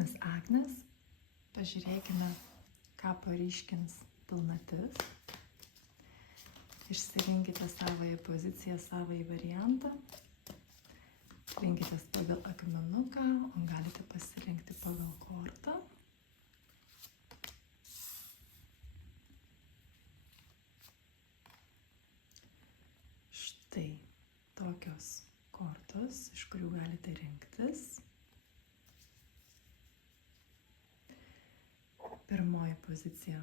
jumis Agnės. Pažiūrėkime, ką paryškins pilnatis. Išsirinkite savąją poziciją, savąjį variantą. Rinkitės pagal akmenuką, o galite pasirinkti pagal kortą. Štai tokios kortos, iš kurių galite rinktis. Pirmoji pozicija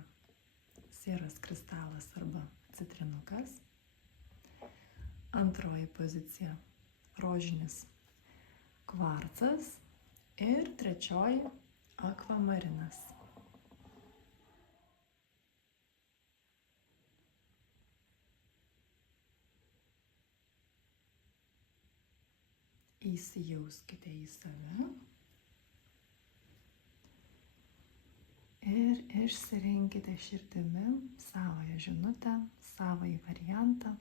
– sieros kristalas arba citrinukas. Antroji pozicija – rožinis kvarcas. Ir trečioji – akvamarinas. Įsijauskite į save. Ir išsirinkite širdimi savąją žinutę, savąjį variantą.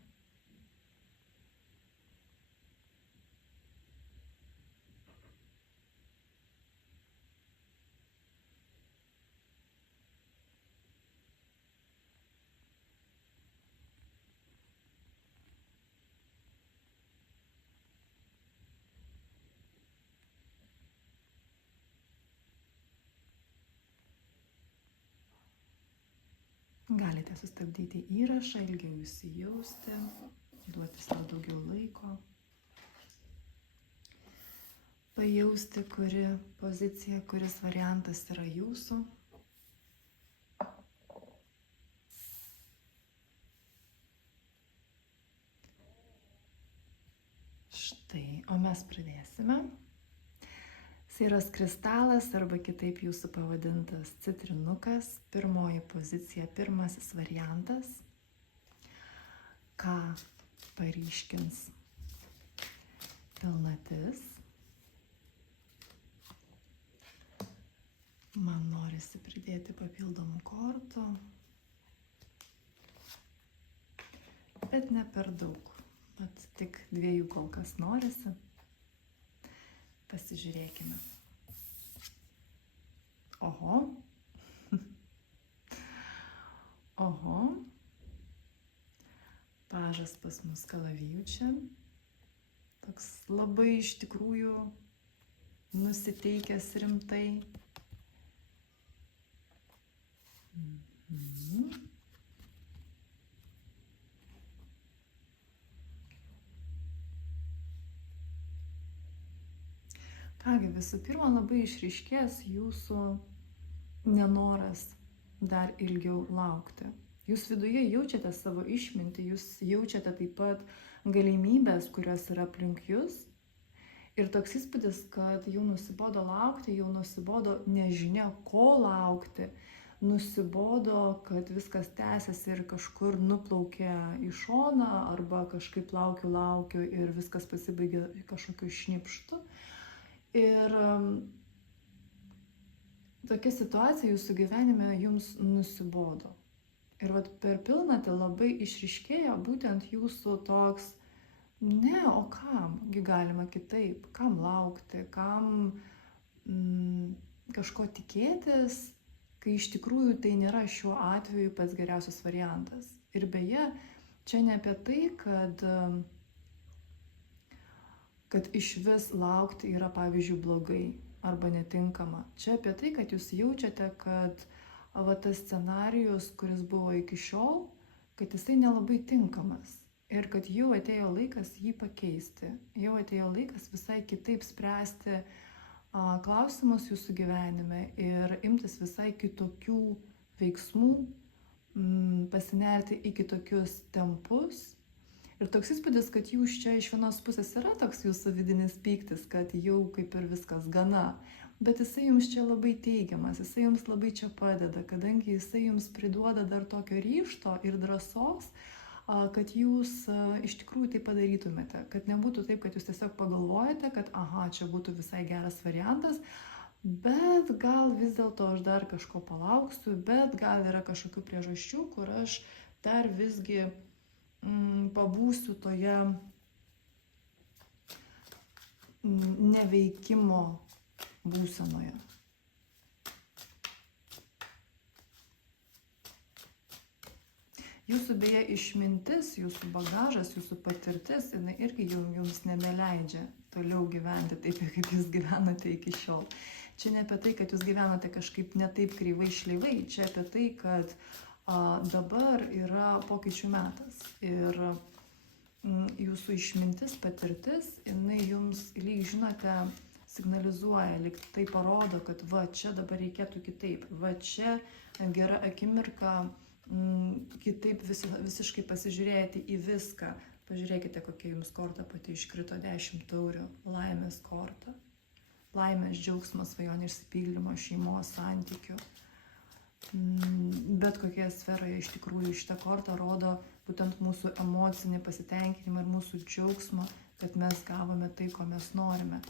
Galite sustabdyti įrašą, ilgiau įsijausti, duoti sau daugiau laiko. Pajausti, kuri pozicija, kuris variantas yra jūsų. Štai, o mes pradėsime. Sieros kristalas arba kitaip jūsų pavadintas citrinukas, pirmoji pozicija, pirmasis variantas. Ką paryškins pilnatis? Man norisi pridėti papildomų kortų, bet ne per daug, bet tik 2 kol kas norisi. Pasižiūrėkime. Oho. Oho. Pažas pas mus kalavijų čia. Toks labai iš tikrųjų nusiteikęs rimtai. Kągi, visų pirma, labai išryškės jūsų nenoras dar ilgiau laukti. Jūs viduje jaučiate savo išmintį, jūs jaučiate taip pat galimybės, kurios yra aplink jūs. Ir toks įspūdis, kad jau nusibodo laukti, jau nusibodo nežinia, ko laukti. Nusibodo, kad viskas tęsiasi ir kažkur nuplaukia į šoną, arba kažkaip laukiu ir viskas pasibaigia kažkokiu šnipštu. Ir tokia situacija jūsų gyvenime jums nusibodo. Ir vat per pilnatį labai išryškėjo būtent jūsų toks, ne, o kamgi galima kitaip, kam laukti, kam kažko tikėtis, kai iš tikrųjų tai nėra šiuo atveju pats geriausias variantas. Ir beje, čia ne apie tai, kad iš vis laukti yra, pavyzdžiui, blogai arba netinkama. Čia apie tai, kad jūs jaučiate, kad tas scenarijus, kuris buvo iki šiol, kad jisai nelabai tinkamas. Ir kad jau atėjo laikas jį pakeisti. Jau atėjo laikas visai kitaip spręsti klausimus jūsų gyvenime ir imtis visai kitokių veiksmų, pasinerti į kitokius tempus. Ir toks įspūdis, kad jūs čia iš vienos pusės yra toks jūsų vidinis pyktis, kad jau kaip ir viskas gana. Bet jisai jums čia labai teigiamas, jisai jums labai čia padeda, kadangi jisai jums priduoda dar tokio ryžto ir drąsos, kad jūs iš tikrųjų tai padarytumėte. Kad nebūtų taip, kad jūs tiesiog pagalvojate, kad aha, čia būtų visai geras variantas, bet gal vis dėlto aš dar kažko palauksiu, bet gal yra kažkokių priežasčių, kur aš dar visgi pabūsiu toje neveikimo būsenoje. Jūsų beje išmintis, jūsų bagažas, jūsų patirtis, jinai irgi jums nebeleidžia toliau gyventi taip, kaip jūs gyvenate iki šiol. Čia ne apie tai, kad jūs gyvenate kažkaip ne taip kreivai šleivai, čia apie tai, kad dabar yra pokyčių metas. Ir jūsų išmintis, patirtis, jinai jums, lyg žinote, signalizuoja, lyg tai parodo, kad va čia dabar reikėtų kitaip, va čia gera akimirka kitaip visiškai pasižiūrėti į viską. Pažiūrėkite, kokia jums korta pati iškrito, 10 taurių, laimės korta. Laimės, džiaugsmas, svajonė išsipildymo, šeimos, santykių. Bet kokioje sferoje iš tikrųjų šitą kortą rodo būtent mūsų emocinį pasitenkinimą ir mūsų džiaugsmą, kad mes gavome tai, ko mes norime.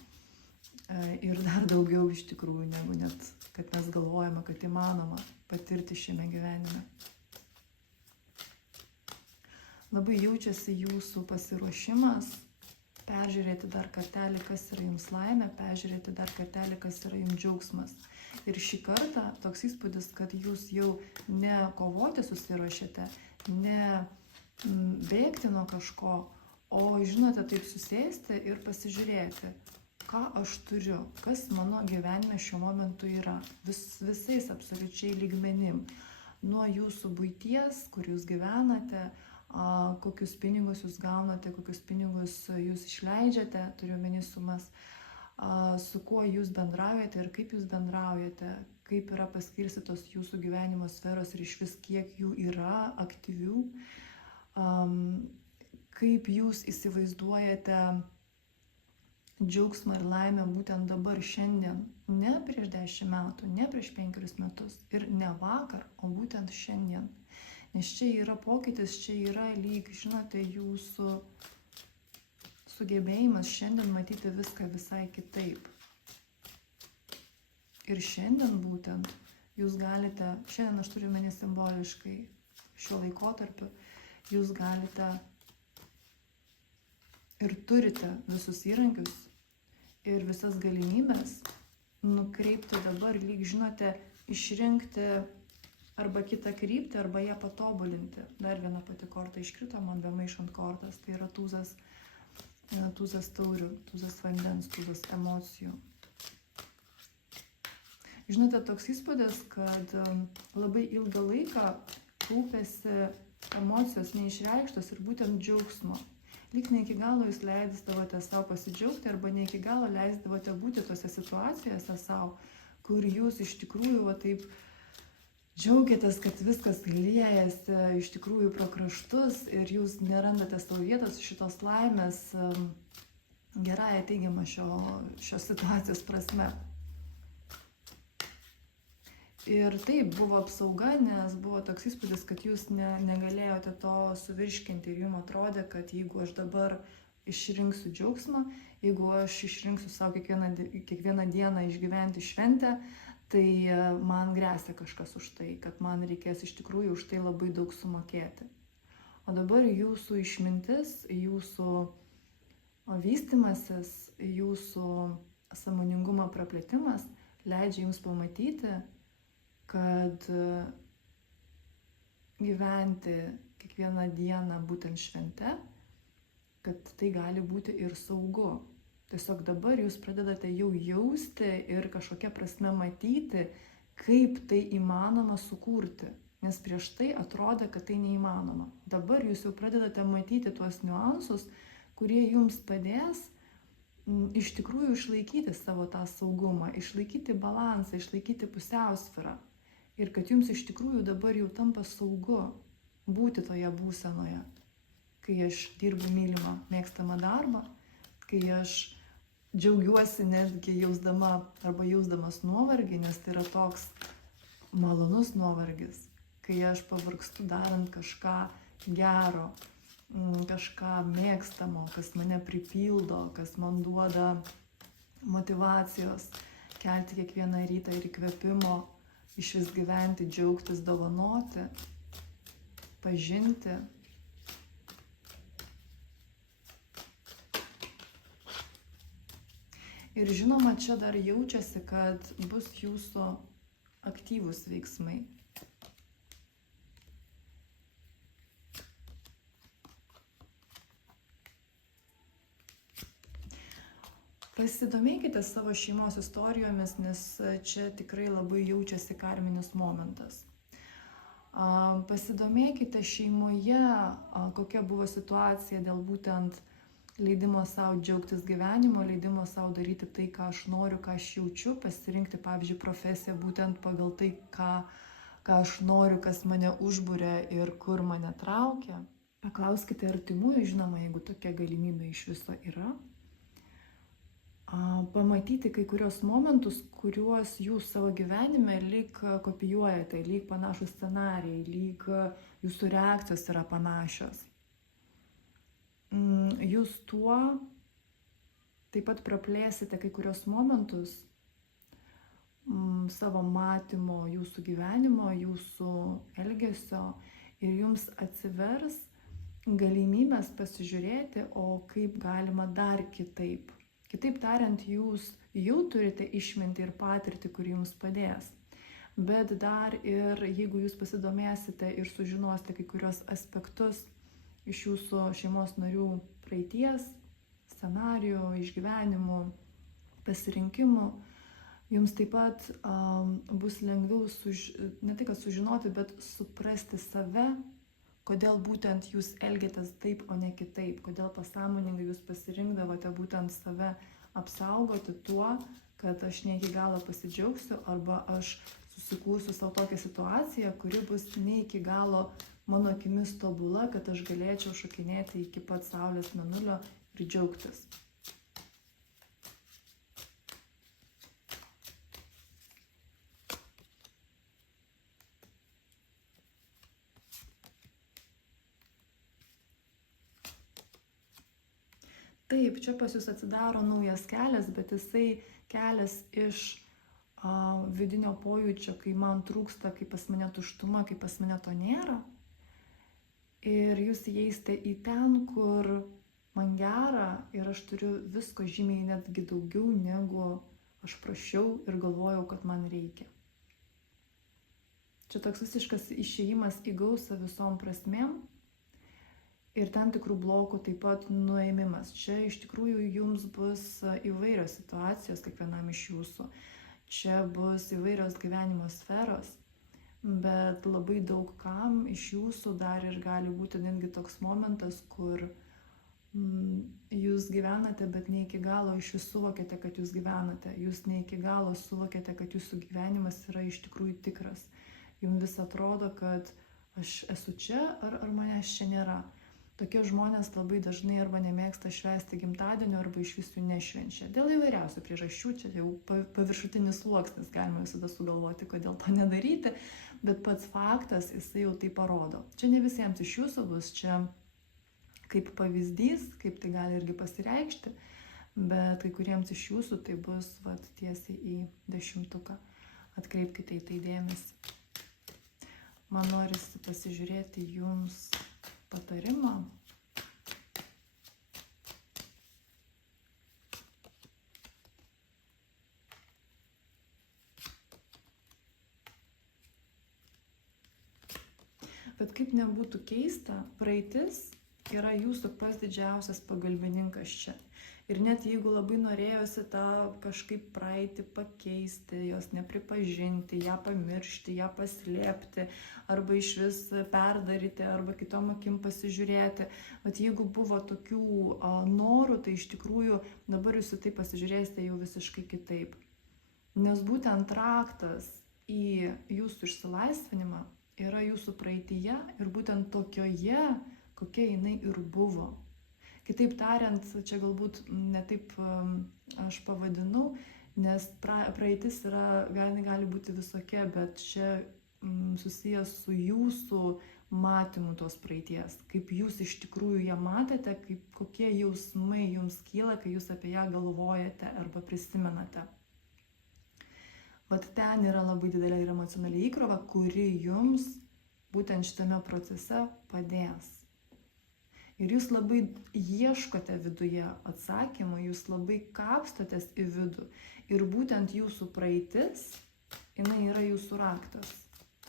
Ir dar daugiau iš tikrųjų, negu net, kad mes galvojame, kad įmanoma patirti šiame gyvenime. Labai jaučiasi jūsų pasiruošimas peržiūrėti dar kartelį, kas yra jums laimė, peržiūrėti dar kartelį, kas yra jums džiaugsmas. Ir šį kartą toks įspūdis, kad jūs jau ne kovoti susiruošėte, ne bėgti nuo kažko, o žinote, taip susėsti ir pasižiūrėti, ką aš turiu, kas mano gyvenime šiuo momentu yra, visais absoliučiai lygmenim. Nuo jūsų buities, kur jūs gyvenate, kokius pinigus jūs gaunate, kokius pinigus jūs išleidžiate, turiu omeny sumas, su kuo jūs bendraujate ir kaip jūs bendraujate, kaip yra paskirstytos jūsų gyvenimo sferos ir išvis kiek jų yra aktyvių, kaip jūs įsivaizduojate džiaugsmą ir laimę būtent dabar, šiandien, ne prieš 10 metų, ne prieš 5 metus ir ne vakar, o būtent šiandien. Nes čia yra pokytis, čia yra lyg, žinote, jūsų sugebėjimas šiandien matyti viską visai kitaip. Ir šiandien būtent jūs galite, šiandien aš turiu meni simboliškai šiuo laikotarpiu, jūs galite ir turite visus įrankius ir visas galimybės nukreipti dabar, lyg žinote, išrinkti arba kitą kryptį, arba ją patobulinti. Dar viena pati korta iškrito man bemaišant kortas, tai yra tūzas taurių, tūzas vandens, tūzas emocijų. Žinote, toks įspūdis, kad labai ilgą laiką kaupėsi emocijos neišreikštos ir būtent džiaugsmo. Lyg ne iki galo jūs leisdavote savo pasidžiaugti, arba ne iki galo leisdavote būti tose situacijose savo, kur jūs iš tikrųjų va taip džiaugiatės, kad viskas liejasi iš tikrųjų pro kraštus ir jūs nerandate savo vietos šitos laimės gerąją teigiamą šios situacijos prasme. Ir taip buvo apsauga, nes buvo toks įspūdis, kad jūs negalėjote to suvirškinti ir jums atrodė, kad jeigu aš dabar išrinksiu džiaugsmą, jeigu aš išrinksiu savo kiekvieną dieną išgyventi šventę, tai man gresia kažkas už tai, kad man reikės iš tikrųjų už tai labai daug sumokėti. O dabar jūsų išmintis, jūsų vystymasis, jūsų sąmoningumo praplėtimas leidžia jums pamatyti, kad gyventi kiekvieną dieną būtent švente, kad tai gali būti ir saugu. Tiesiog dabar jūs pradedate jau jausti ir kažkokia prasme matyti, kaip tai įmanoma sukurti. Nes prieš tai atrodė, kad tai neįmanoma. Dabar jūs jau pradedate matyti tuos niuansus, kurie jums padės iš tikrųjų išlaikyti savo tą saugumą, išlaikyti balansą, išlaikyti pusiausvyrą. Ir kad jums iš tikrųjų dabar jau tampa saugu būti toje būsenoje. Kai aš dirbu mylimą, mėgstamą darbą, kai aš džiaugiuosi netgi jausdama arba jausdamas nuovargį, nes tai yra toks malonus nuovargis, kai aš pavargstu darant kažką gero, kažką mėgstamo, kas mane pripildo, kas man duoda motyvacijos kelti kiekvieną rytą ir įkvėpimo, išvis gyventi, džiaugtis, dovanoti, pažinti. Ir žinoma, čia dar jaučiasi, kad bus jūsų aktyvūs veiksmai. Pasidomėkite savo šeimos istorijomis, nes čia tikrai labai jaučiasi karminis momentas. Pasidomėkite šeimoje, kokia buvo situacija dėl būtent leidimo savo džiaugtis gyvenimo, leidimo savo daryti tai, ką aš noriu, ką aš jaučiu, pasirinkti, pavyzdžiui, profesiją būtent pagal tai, ką aš noriu, kas mane užburia ir kur mane traukia. Paklauskite artimųjų, žinoma, jeigu tokia galimybė iš viso yra. Pamatyti kai kurios momentus, kuriuos jūs savo gyvenime lyg kopijuojate, lyg panašus scenarijai, lyg jūsų reakcijos yra panašios. Jūs tuo taip pat praplėsite kai kurios momentus savo matymo, jūsų gyvenimo, jūsų elgesio ir jums atsivers galimybės pasižiūrėti, o kaip galima dar kitaip. Kitaip tariant, jūs jau turite išmintį ir patirtį, kuri jums padės. Bet dar ir jeigu jūs pasidomėsite ir sužinosite kai kurios aspektus iš jūsų šeimos narių praeities, scenarijų, išgyvenimų, pasirinkimų, jums taip pat bus lengviau ne tik sužinoti, bet suprasti save, kodėl būtent jūs elgiatės taip, o ne kitaip, kodėl pasąmoningai jūs pasirinkdavote būtent save apsaugoti tuo, kad aš ne iki galo pasidžiaugsiu arba aš susikūsiu savo tokią situaciją, kuri bus ne iki galo mano akimis tobula, kad aš galėčiau šokinėti iki pat saulės mėnulio ir džiaugtis. Taip, čia pas jūs atsidaro naujas kelias, bet jisai kelias iš vidinio pojūčio, kai man trūksta, kai pas mane tuštuma, kai pas mane to nėra. Ir jūs įeisite į ten, kur man gera ir aš turiu visko žymiai netgi daugiau, negu aš prašiau ir galvojau, kad man reikia. Čia toks visiškas išėjimas į gausą visom prasmėm. Ir tam tikrų blokų taip pat nuėmimas. Čia iš tikrųjų jums bus įvairios situacijos kiekvienam iš jūsų. Čia bus įvairios gyvenimo sferos, bet labai daug kam iš jūsų dar ir gali būti netgi toks momentas, kur jūs gyvenate, bet ne iki galo iš jūs suvokėte, kad jūs gyvenate. Jūs ne iki galo suvokėte, kad jūsų gyvenimas yra iš tikrųjų tikras. Jums vis atrodo, kad aš esu čia ar manęs čia nėra. Tokie žmonės labai dažnai arba nemėgsta švęsti gimtadienio, arba iš vis jų nešvenčia. Dėl įvairiausių priežasčių, čia jau paviršutinis sluoksnis, galima visada sugalvoti, kodėl to nedaryti, bet pats faktas, jisai jau tai parodo. Čia ne visiems iš jūsų bus, čia kaip pavyzdys, kaip tai gali irgi pasireikšti, bet kai kuriems iš jūsų tai bus tiesiai į 10. Atkreipkite į tai dėmesį. Man norisi pasižiūrėti jums patarimą. Bet kaip nebūtų keista, praeitis yra jūsų pats didžiausias pagalbininkas čia. Ir net jeigu labai norėjosi tą kažkaip praeitį pakeisti, jos nepripažinti, ją pamiršti, ją paslėpti, arba iš vis perdaryti, arba kitom akim pasižiūrėti. Bet jeigu buvo tokių norų, tai iš tikrųjų dabar jūs į tai pasižiūrėsite jau visiškai kitaip. Nes būtent raktas į jūsų išsilaisvinimą yra jūsų praeityje ir būtent tokioje, kokia jinai ir buvo. Kitaip tariant, čia galbūt ne taip aš pavadinau, nes praeitis gali būti visokia, bet čia susijęs su jūsų matymu tos praeities. Kaip jūs iš tikrųjų ją matėte, kokie jausmai jums kyla, kai jūs apie ją galvojate arba prisimenate. Vat ten yra labai didelė ir emocionali įkrova, kuri jums būtent šitame procese padės. Ir jūs labai ieškote viduje atsakymų, jūs labai kapstotės į vidų. Ir būtent jūsų praeitis, jinai yra jūsų raktas.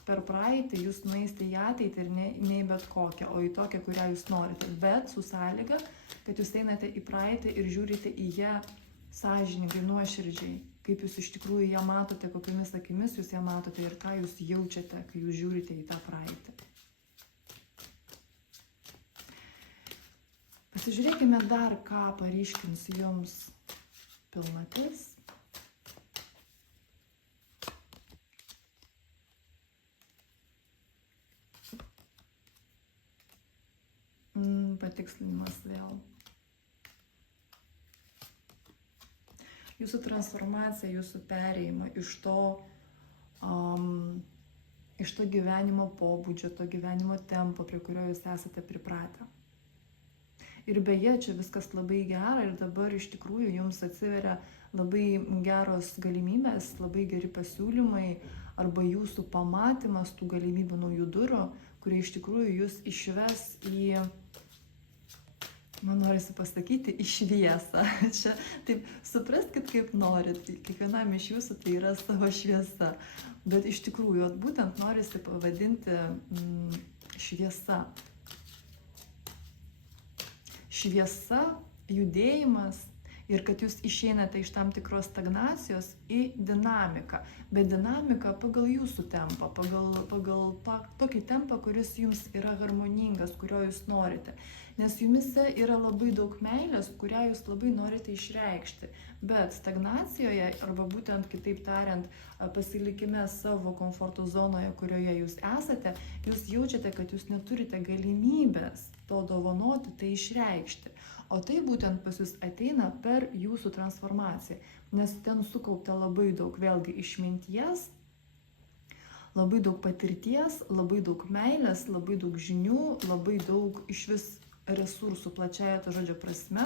Per praeitį jūs nueisite į ateitį ir ne į bet kokią, o į tokią, kurią jūs norite. Bet su sąlyga, kad jūs einate į praeitį ir žiūrite į ją sąžiningai, nuoširdžiai, kaip jūs iš tikrųjų ją matote, kokiamis akimis jūs ją matote ir ką jūs jaučiate, kai jūs žiūrite į tą praeitį. Pasižiūrėkime dar, ką paryškins jums pilnatis. Patikslinimas vėl. Jūsų transformacija, jūsų perėjimą iš to gyvenimo pobūdžio, to gyvenimo tempo, prie kurio jūs esate pripratę. Ir beje, čia viskas labai gera ir dabar iš tikrųjų jums atsiveria labai geros galimybės, labai geri pasiūlymai arba jūsų pamatymas tų galimybių naujų durų, kurie iš tikrųjų jūs išves į, man norisi pasakyti, į šviesą. Čia taip supraskit, kaip norit, kiekvienam iš jūsų tai yra savo šviesa. Bet iš tikrųjų, būtent norisi pavadinti šviesa. Šviesa, judėjimas ir kad jūs išeinate iš tam tikros stagnacijos į dinamiką. Bet dinamika pagal jūsų tempą, pagal tokį tempą, kuris jums yra harmoningas, kurio jūs norite. Nes jumise yra labai daug meilės, kurią jūs labai norite išreikšti. Bet stagnacijoje, arba būtent kitaip tariant, pasilikime savo komforto zonoje, kurioje jūs esate, jūs jaučiate, kad jūs neturite galimybės to dovanoti, tai išreikšti. O tai būtent pas jūs ateina per jūsų transformaciją, nes ten sukaupta labai daug vėlgi išminties, labai daug patirties, labai daug meilės, labai daug žinių, labai daug išvis resursų plačiaja to žodžio prasme,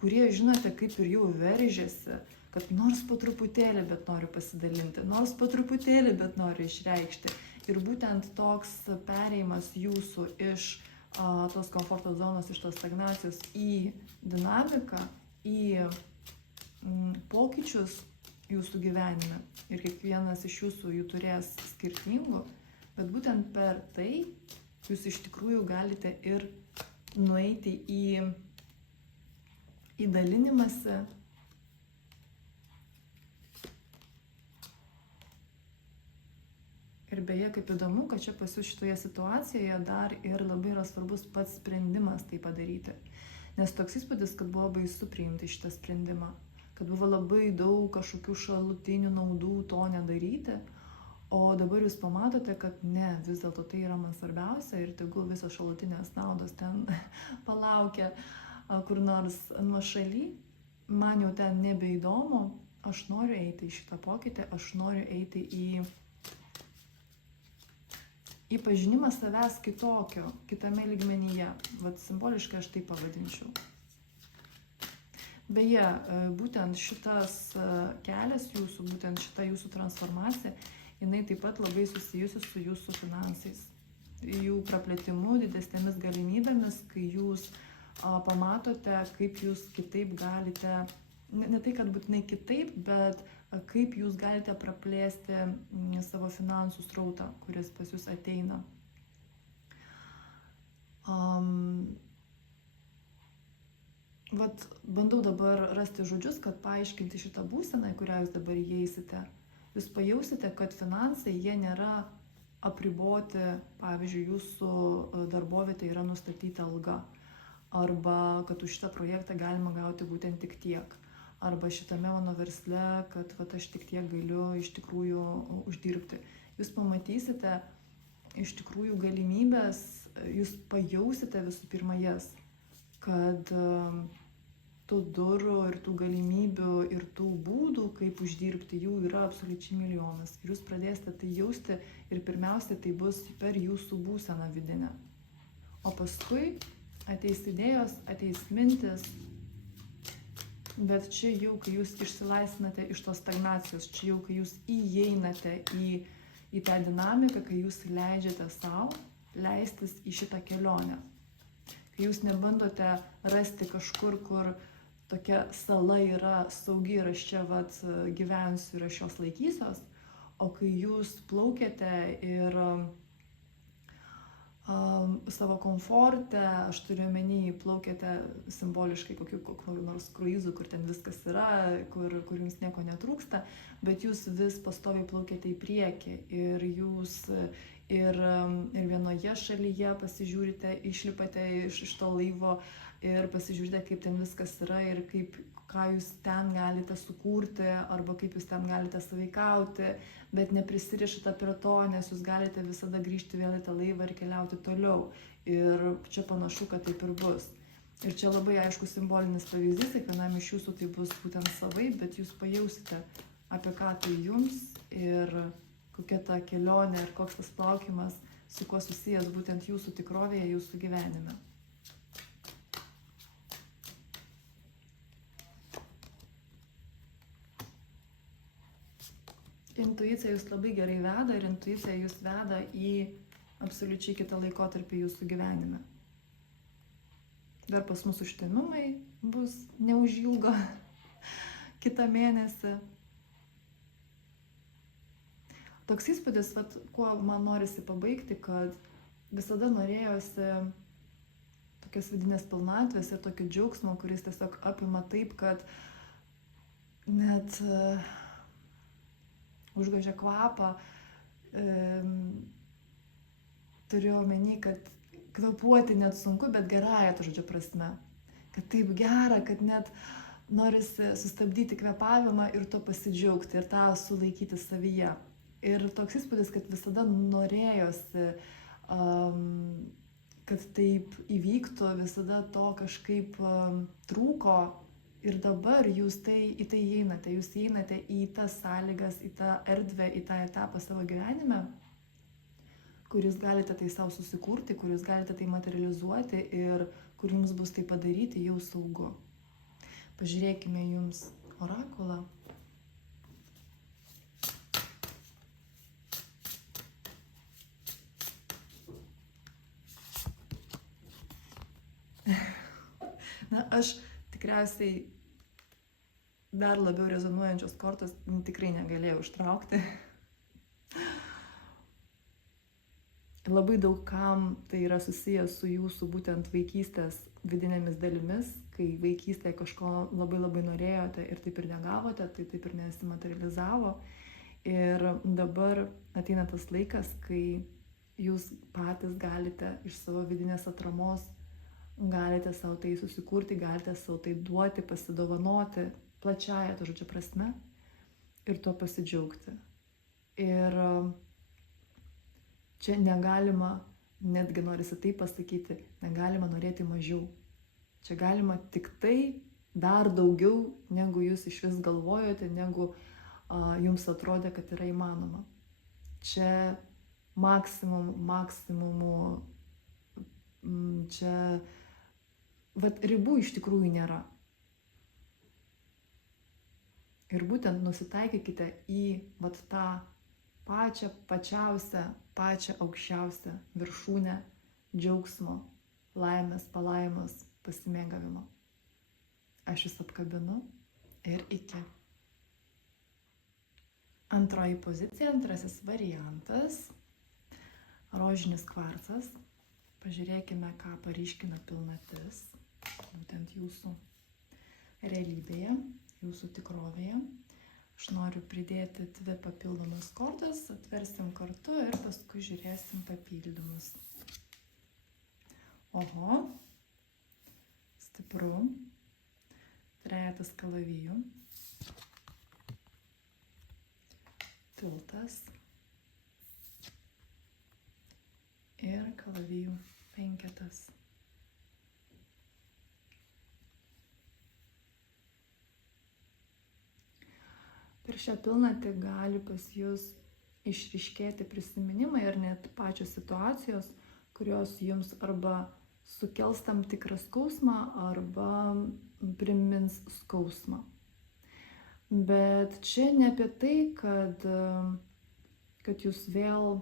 kurie, žinote, kaip ir jau veržiasi, kad nors po truputėlį, bet noriu pasidalinti, nors po truputėlį, bet noriu išreikšti. Ir būtent toks perėjimas jūsų iš tos komforto zonos, iš tos stagnacijos į dinamiką, į pokyčius jūsų gyvenime. Ir kiekvienas iš jūsų jų turės skirtingų, bet būtent per tai jūs iš tikrųjų galite ir nueiti į dalinimąsi. Ir beje, kaip įdomu, kad čia pas jūs šitoje situacijoje dar ir labai yra svarbus pats sprendimas tai padaryti. Nes toks įspūdis, kad buvo baisu priimti šitą sprendimą, kad buvo labai daug kažkokių šalutinių naudų to nedaryti, o dabar jūs pamatote, kad ne, vis dėlto tai yra man svarbiausia ir tegul visos šalutinės naudos ten palaukia kur nors nuošaly, man jau ten nebeįdomu, aš noriu eiti į šitą pokytį, aš noriu eiti į pažinimą savęs kitokio, kitame lygmenyje. Vat simboliškai aš tai pavadinčiau. Beje, būtent šitas kelias jūsų, būtent šita jūsų transformacija, jinai taip pat labai susijusi su jūsų finansais. Jų praplėtimu, didesnėmis galimybėmis, kai jūs pamatote, kaip jūs kitaip galite, ne tai, kad būtinai kitaip, bet kaip jūs galite praplėsti savo finansų srautą, kuris pas jūs ateina. Bandau dabar rasti žodžius, kad paaiškinti šitą būseną, į kurią jūs dabar įeisite. Jūs pajausite, kad finansai, jie nėra apriboti, pavyzdžiui, jūsų darbovietė yra nustatyta alga, arba kad už šitą projektą galima gauti būtent tik tiek. Arba šitame mano versle, kad aš tik tiek galiu iš tikrųjų uždirbti. Jūs pamatysite iš tikrųjų galimybės, jūs pajausite visų pirma jas, kad tų durų ir tų galimybių ir tų būdų, kaip uždirbti, jų yra absoliučiai milijonas. Ir jūs pradėsite tai jausti ir pirmiausia tai bus per jūsų būseną vidinę. O paskui ateis idėjos, ateis mintis. Bet čia jau, kai jūs išsilaisvinate iš tos stagnacijos, čia jau, kai jūs įeinate į tą dinamiką, kai jūs leidžiate savo leistis į šitą kelionę. Kai jūs nebandote rasti kažkur, kur tokia sala yra saugi ir aš čia gyvensiu ir aš jos laikysiuos, o kai jūs plaukiate ir savo komforte, aš turiu omeny, plaukiate simboliškai kokiu nors kruizu, kur ten viskas yra, kur jums nieko netrūksta, bet jūs vis pastoviai plaukiate į priekį ir jūs ir vienoje šalyje pasižiūrite, išlipate iš to laivo ir pasižiūrite, kaip ten viskas yra ir ką jūs ten galite sukurti arba kaip jūs ten galite sąveikauti, bet neprisirišate prie to, nes jūs galite visada grįžti vėl į tą laivą ir keliauti toliau. Ir čia panašu, kad taip ir bus. Ir čia labai aiškus simbolinis pavyzdys, kiekvienam iš jūsų tai bus būtent savaip, bet jūs pajausite, apie ką tai jums ir kokia ta kelionė ir koks tas plaukimas, su kuo susijęs būtent jūsų tikrovėje, jūsų gyvenime. Intuicija jūs labai gerai veda ir intuicija jūs veda į absoliučiai kitą laikotarpį jūsų gyvenime. Dar pas mus užtemimai bus neužilgo kitą mėnesį. Toks įspūdis, kuo man norisi pabaigti, kad visada norėjosi tokios vidinės pilnatvės ir tokio džiaugsmo, kuris tiesiog apima taip, kad net užgožia kvapą. Turiu omeny, kad kvėpuoti net sunku, bet gerąja to žodžio prasme. Kad taip gera, kad net norisi sustabdyti kvėpavimą ir to pasidžiaugti ir tą sulaikyti savyje. Ir toks įspūdis, kad visada norėjosi, kad taip įvyktų, visada to kažkaip trūko. Ir dabar jūs į tai įeinate, jūs įeinate į tas sąlygas, į tą erdvę, į tą etapą savo gyvenime, kur jūs galite tai savo susikurti, kur jūs galite tai materializuoti ir kur jums bus tai padaryti jau saugu. Pažiūrėkime jums orakulą. Na, aš tikriausiai dar labiau rezonuojančios kortos tikrai negalėjau ištraukti. Labai daug kam tai yra susijęs su jūsų būtent vaikystės vidinėmis dalimis, kai vaikystėje kažko labai norėjote ir taip ir negavote, tai taip ir nesimaterializavo. Ir dabar ateina tas laikas, kai jūs patys galite iš savo vidinės atramos galite savo tai susikurti, galite savo tai duoti, pasidovanoti, plačiaja to žodžio prasme ir tuo pasidžiaugti. Ir čia negalima, netgi norisi tai pasakyti, negalima norėti mažiau. Čia galima tik tai dar daugiau, negu jūs iš vis galvojote, negu jums atrodė, kad yra įmanoma. Čia maksimumu, čia ribų iš tikrųjų nėra. Ir būtent nusitaikykite į tą pačiausią, pačią aukščiausią viršūnę džiaugsmo, laimės, palaimos, pasimėgavimo. Aš jūs apkabinu ir iki. Antroji pozicija, antrasis variantas. Rožinis kvarcas. Pažiūrėkime, ką paryškina pilnatis. Būtent jūsų realybėje, jūsų tikrovėje. Aš noriu pridėti 2 papildomas kortas, atversim kartu ir paskui žiūrėsim papildymus. Oho, stipru. Trejetas kalavijų. Tiltas. Ir kalavijų penketas. Per šią pilnatį gali pas jūs išryškėti prisiminimai ir net pačios situacijos, kurios jums arba sukels tam tikrą skausmą, arba primins skausmą. Bet čia ne apie tai, kad jūs vėl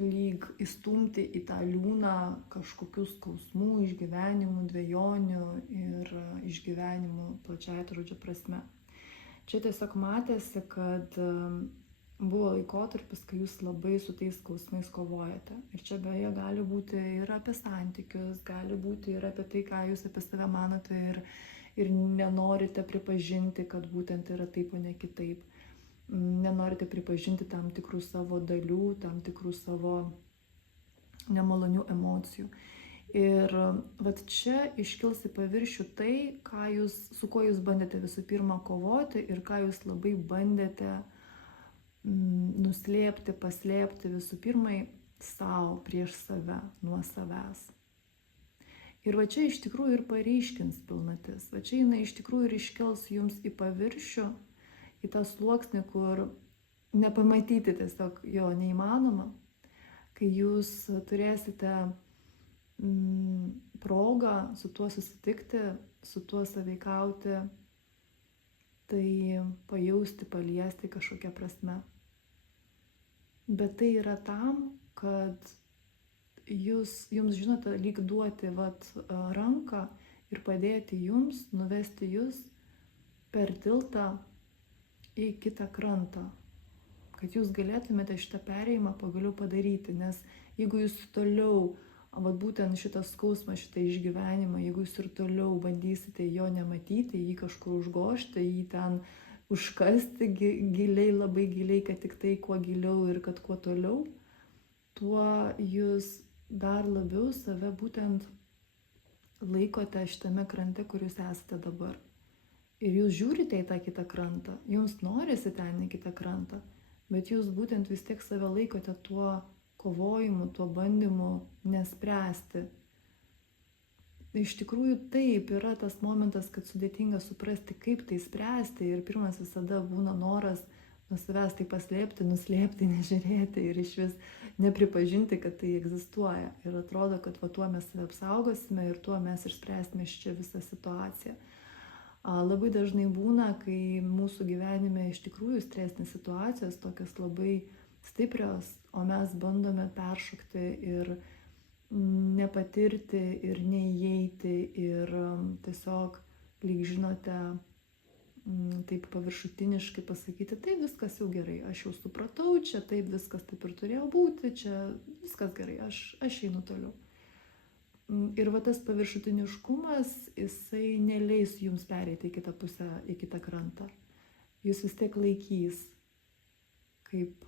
lyg įstumti į tą liūną kažkokių skausmų, išgyvenimų, dvejonių ir išgyvenimų plačiaja to žodžio prasme. Čia tiesiog matėsi, kad buvo laikotarpis, kai jūs labai su tais skausmais kovojate. Ir čia beje gali būti ir apie santykius, gali būti ir apie tai, ką jūs apie save manote ir nenorite pripažinti, kad būtent yra taip, o ne kitaip. Nenorite pripažinti tam tikrų savo dalių, tam tikrų savo nemalonių emocijų. Ir vat čia iškils į paviršių tai, su kuo jūs bandėte visų pirma kovoti ir ką jūs labai bandėte nuslėpti, paslėpti visų pirma savo, prieš save, nuo savęs. Ir va čia iš tikrųjų ir paryškins pilnatis. Va čia jinai iš tikrųjų ir iškels jums į paviršių, į tą sluoksnį, kur nepamatyti tiesiog jo neįmanoma, kai jūs turėsite progą su tuo susitikti, su tuo sąveikauti, tai pajausti, paliesti kažkokią prasme. Bet tai yra tam, kad jums, žinote, lyg duoti ranką ir padėti jums, nuvesti jūs per tiltą į kitą krantą, kad jūs galėtumėte šitą perėjimą pagaliau padaryti, nes jeigu jūs toliau būtent šitą skausmą, šitą išgyvenimą, jeigu jūs ir toliau bandysite jo nematyti, jį kažkur užgožti, jį ten užkasti giliai, labai giliai, kad tik tai kuo giliau ir kad kuo toliau, tuo jūs dar labiau save būtent laikote šitame krante, kur jūs esate dabar. Ir jūs žiūrite į tą kitą krantą, jums norisi ten į kitą krantą, bet jūs būtent vis tiek save laikote tuo kovojimu, tuo bandymu nespręsti. Iš tikrųjų taip, yra tas momentas, kad sudėtinga suprasti, kaip tai spręsti ir pirmas visada būna noras nuo savęs tai paslėpti, nuslėpti, nežiūrėti ir iš vis nepripažinti, kad tai egzistuoja. Ir atrodo, kad tuo mes save apsaugosime ir tuo mes išspręsime šią visą situaciją. Labai dažnai būna, kai mūsų gyvenime iš tikrųjų stresinės situacijos, tokios labai stiprios, o mes bandome peršokti ir nepatirti ir neįeiti ir tiesiog, lyg žinote, taip paviršutiniškai pasakyti, tai viskas jau gerai, aš jau supratau, čia taip viskas taip ir turėjo būti, čia viskas gerai, aš einu toliau. Ir tas paviršutiniškumas, jisai neleis jums pereiti į kitą pusę, į kitą krantą. Jūs vis tiek laikys kaip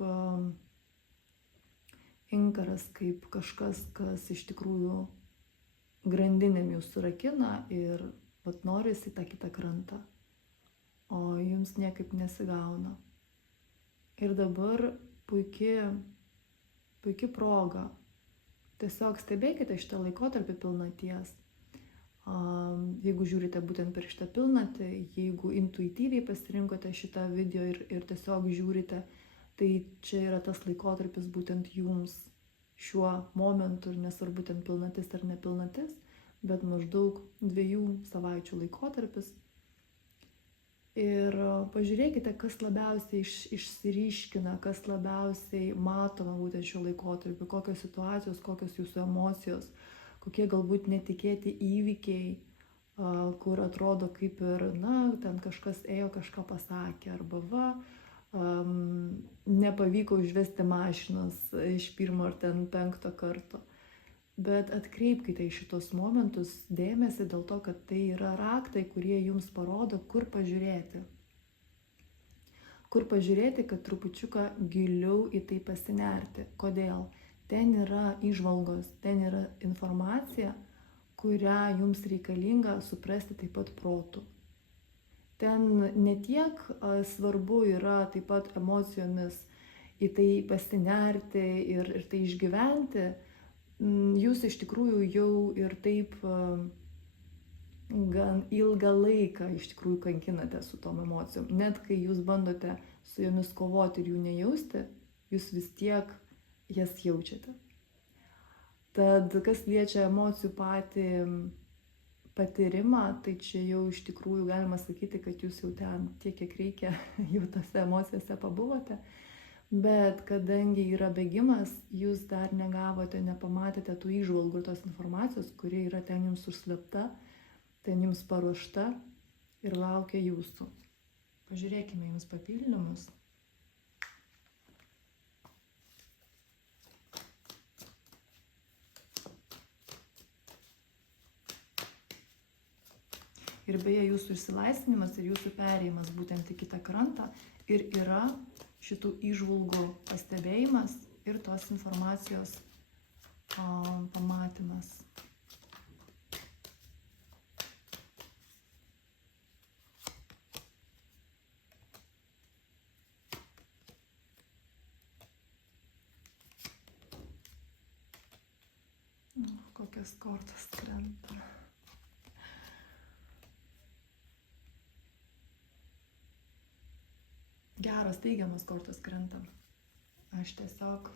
inkaras, kaip kažkas, kas iš tikrųjų grandinėm jūs surakina ir norisi į tą kitą krantą, o jums niekaip nesigauna. Ir dabar puiki proga. Tiesiog stebėkite šitą laikotarpį pilnaties. Jeigu žiūrite būtent per šitą pilnatį, jeigu intuityviai pasirinkote šitą video ir tiesiog žiūrite, tai čia yra tas laikotarpis būtent jums šiuo momentu, ir nesvarbu ten pilnatis ar nepilnatis, bet maždaug 2 savaičių laikotarpis. Ir pažiūrėkite, kas labiausiai išsiryškina, kas labiausiai matoma būtent šiuo laikotarpiu, kokios situacijos, kokios jūsų emocijos, kokie galbūt netikėti įvykiai, kur atrodo kaip ir, ten kažkas ėjo, kažką pasakė, arba nepavyko užvesti mašinos iš 1 ar 5 karto. Bet atkreipkite į šitos momentus dėmesį dėl to, kad tai yra raktai, kurie jums parodo, kur pažiūrėti. Kur pažiūrėti, kad trupučiuką giliau į tai pasinerti. Kodėl? Ten yra įžvalgos, ten yra informacija, kurią jums reikalinga suprasti taip pat protu. Ten ne tiek svarbu yra taip pat emocijomis į tai pasinerti ir tai išgyventi. Jūs iš tikrųjų jau ir taip gan ilgą laiką iš tikrųjų kankinate su tom emocijom. Net kai jūs bandote su jomis kovoti ir jų nejausti, jūs vis tiek jas jaučiate. Tad kas liečia emocijų patį patyrimą, tai čia jau iš tikrųjų galima sakyti, kad jūs jau ten tiek, kiek reikia, jau tose emocijose pabuvote. Bet kadangi yra bėgimas, jūs dar negavote, nepamatėte tų įžvalgų ir tos informacijos, kuri yra ten jums užslėpta, ten jums paruošta ir laukia jūsų. Pažiūrėkime jums papildymus. Ir beje, jūsų išsilaisvinimas ir jūsų perėjimas būtent į kitą krantą ir yra šitų įžvalgų pastebėjimas ir tos informacijos pamatymas. Kokios kortos krenta. Geros, teigiamas kortos krenta. Aš tiesiog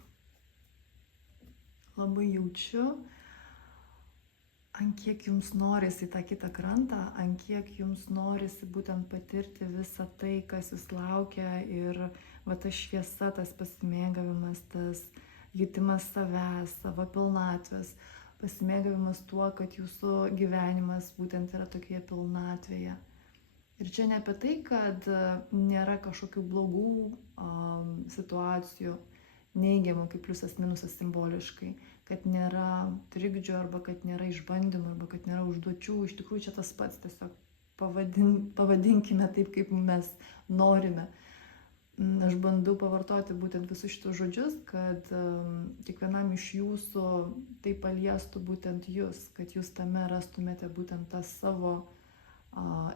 labai jaučiu, ant kiek jums norisi tą kitą krantą, ant kiek jums norisi būtent patirti visą tai, kas jūs laukia ir va ta šviesa, tas pasimėgavimas, tas jutimas savęs, savo pilnatvės, pasimėgavimas tuo, kad jūsų gyvenimas būtent yra tokioje pilnatvėje. Ir čia ne apie tai, kad nėra kažkokių blogų situacijų, neigiamų kaip pliusas minusas simboliškai, kad nėra trikdžių arba kad nėra išbandymų arba kad nėra užduočių. Iš tikrųjų čia tas pats, tiesiog pavadinkime taip, kaip mes norime. Aš bandau pavartoti būtent visus šitus žodžius, kad kiekvienam iš jūsų tai paliestų būtent jūs, kad jūs tame rastumėte būtent tą savo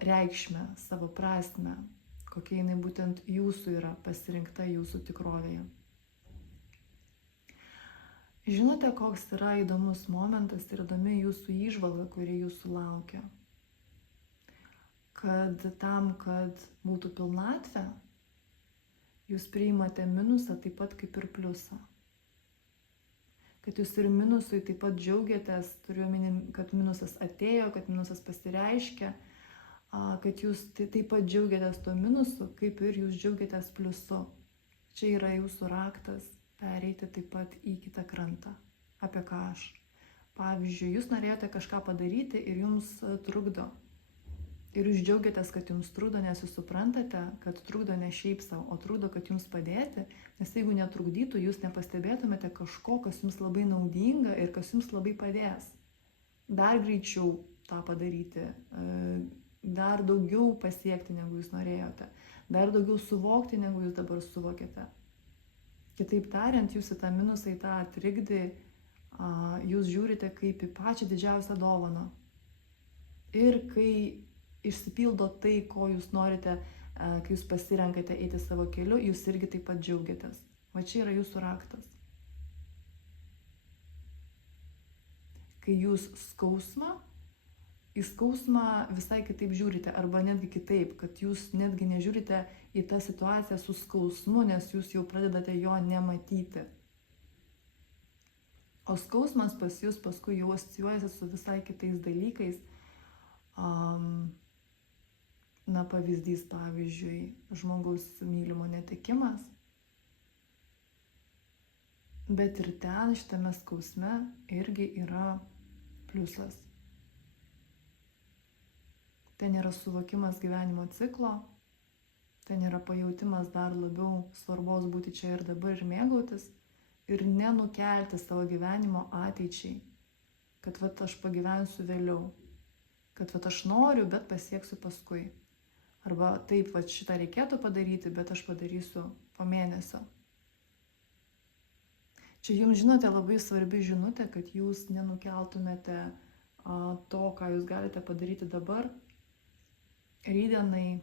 reikšmę, savo prasmę, kokia jinai būtent jūsų yra pasirinkta jūsų tikrovėje. Žinote, koks yra įdomus momentas ir įdomi jūsų įžvalga, kuri jūsų laukia? Kad tam, kad būtų pilnatvė, jūs priimate minusą taip pat kaip ir pliusą. Kad jūs ir minusui taip pat džiaugiatės, turiu omeny, kad minusas atėjo, kad minusas pasireiškia, kad jūs taip pat džiaugiatės tuo minusu, kaip ir jūs džiaugiatės pliusu. Čia yra jūsų raktas pereiti taip pat į kitą krantą. Apie ką aš? Pavyzdžiui, jūs norėjote kažką padaryti ir jums trukdo. Ir jūs džiaugiatės, kad jums trukdo, nes jūs suprantate, kad trukdo ne šiaip savo, o trukdo, kad jums padėti, nes jeigu netrukdytų, jūs nepastebėtumėte kažko, kas jums labai naudinga ir kas jums labai padės. Dar greičiau tą padaryti, dar daugiau pasiekti, negu jūs norėjote, dar daugiau suvokti, negu jūs dabar suvokėte. Kitaip tariant, jūs į tą minusą, į tą trikdį, jūs žiūrite kaip į pačią didžiausią dovaną. Ir kai išsipildo tai, ko jūs norite, kai jūs pasirenkate eiti savo keliu, jūs irgi taip pat džiaugiatės. Va čia yra jūsų raktas. Kai jūs į skausmą visai kitaip žiūrite, arba netgi kitaip, kad jūs netgi nežiūrite į tą situaciją su skausmu, nes jūs jau pradedate jo nematyti. O skausmas pas jūs paskui jau asocijuojasi su visai kitais dalykais. Na, pavyzdys, pavyzdžiui, žmogaus mylimo netekimas. Bet ir ten, šitame skausme, irgi yra pliusas. Ten yra suvokimas gyvenimo ciklo, ten yra pajautimas dar labiau svarbos būti čia ir dabar ir mėgautis ir nenukelti savo gyvenimo ateičiai, kad vat aš pagyvensiu vėliau, kad vat aš noriu, bet pasieksiu paskui. Arba taip, vat šitą reikėtų padaryti, bet aš padarysiu po mėnesio. Čia jums, žinote, labai svarbi žinutė, kad jūs nenukeltumėte to, ką jūs galite padaryti dabar, rytdienai,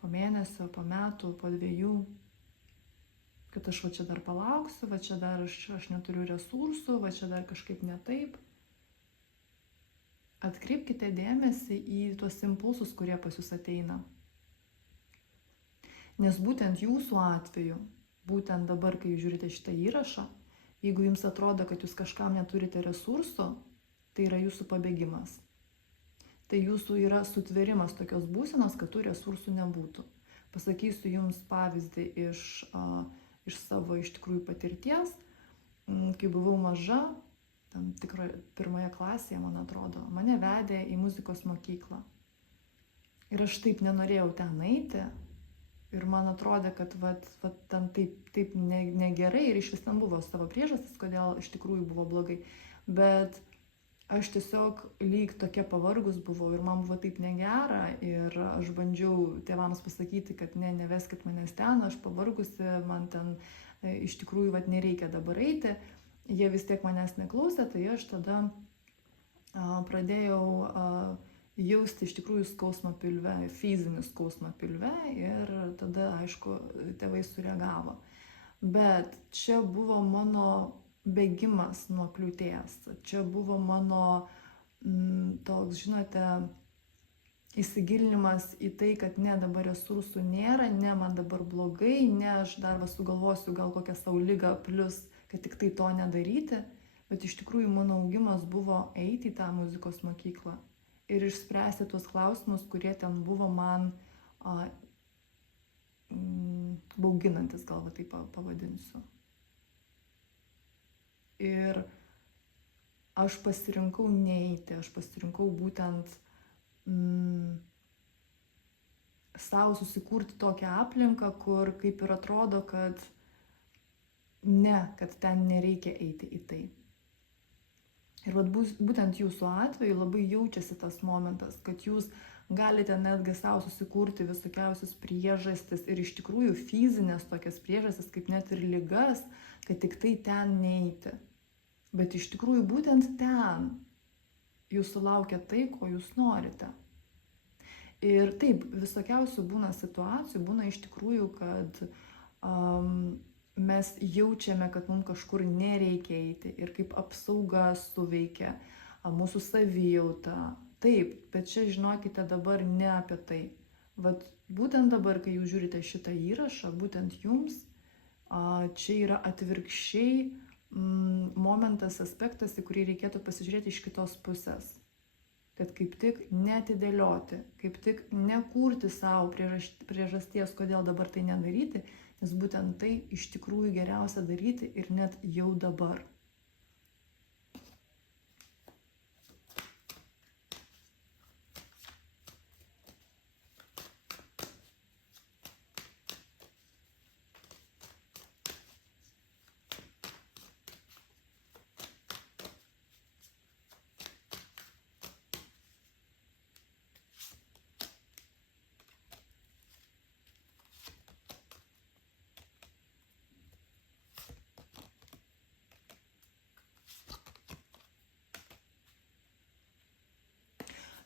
po mėnesio, po metų, po 2, kad aš va čia dar palauksiu, va čia dar aš neturiu resursų, va čia dar kažkaip ne taip. Atkreipkite dėmesį į tuos impulsus, kurie pas jūs ateina. Nes būtent jūsų atveju, būtent dabar, kai jūs žiūrite šitą įrašą, jeigu jums atrodo, kad jūs kažkam neturite resursų, tai yra jūsų pabėgimas. Tai jūsų yra sutvėrimas tokios būsenos, kad tų resursų nebūtų. Pasakysiu jums pavyzdį iš savo iš tikrųjų patirties. Kai buvau maža, tam tikroje 1 klasėje, man atrodo, mane vedė į muzikos mokyklą. Ir aš taip nenorėjau ten eiti. Ir man atrodė, kad ten taip negerai ir iš vis ten buvo savo priežastis, kodėl iš tikrųjų buvo blogai. Bet aš tiesiog lyg tokia pavargus buvau ir man buvo taip negera ir aš bandžiau tėvams pasakyti, kad ne, neveskit manęs ten, aš pavargusi, man ten iš tikrųjų vat nereikia dabar eiti. Jie vis tiek manęs neklausė, tai aš tada pradėjau jausti iš tikrųjų skausmą pilve, fizinį skausmą pilve ir tada, aišku, tėvai sureagavo. Bet čia buvo mano bėgimas nuo kliūties, čia buvo mano toks, žinote, įsigilinimas į tai, kad ne, dabar resursų nėra, ne, man dabar blogai, ne, aš dar sugalvosiu gal kokią savo ligą plus, kad tik tai to nedaryti, bet iš tikrųjų mano augimas buvo eiti į tą muzikos mokyklą ir išspręsti tuos klausimus, kurie ten buvo man bauginantis, gal va taip pavadinsiu. Ir aš pasirinkau neiti, aš pasirinkau būtent savo susikurti tokią aplinką, kur kaip ir atrodo, kad ne, kad ten nereikia eiti į tai. Ir vat būtent jūsų atveju labai jaučiasi tas momentas, kad jūs galite netgi savo susikurti visokiausius priežastis ir iš tikrųjų fizinės tokias priežastis, kaip net ir ligas, kad tik tai ten neiti. Bet iš tikrųjų būtent ten jūs sulaukia tai, ko jūs norite. Ir taip, visokiausių būna situacijų, būna iš tikrųjų, kad mes jaučiame, kad mums kažkur nereikia eiti ir kaip apsauga suveikia mūsų savijauta. Taip, bet čia žinokite dabar ne apie tai. Vat būtent dabar, kai jūs žiūrite šitą įrašą, būtent jums čia yra atvirkščiai momentas, aspektas, į kurį reikėtų pasižiūrėti iš kitos pusės. Kad kaip tik neatidėlioti, kaip tik nekurti savo priežasties, kodėl dabar tai nedaryti, nes būtent tai iš tikrųjų geriausia daryti ir net jau dabar.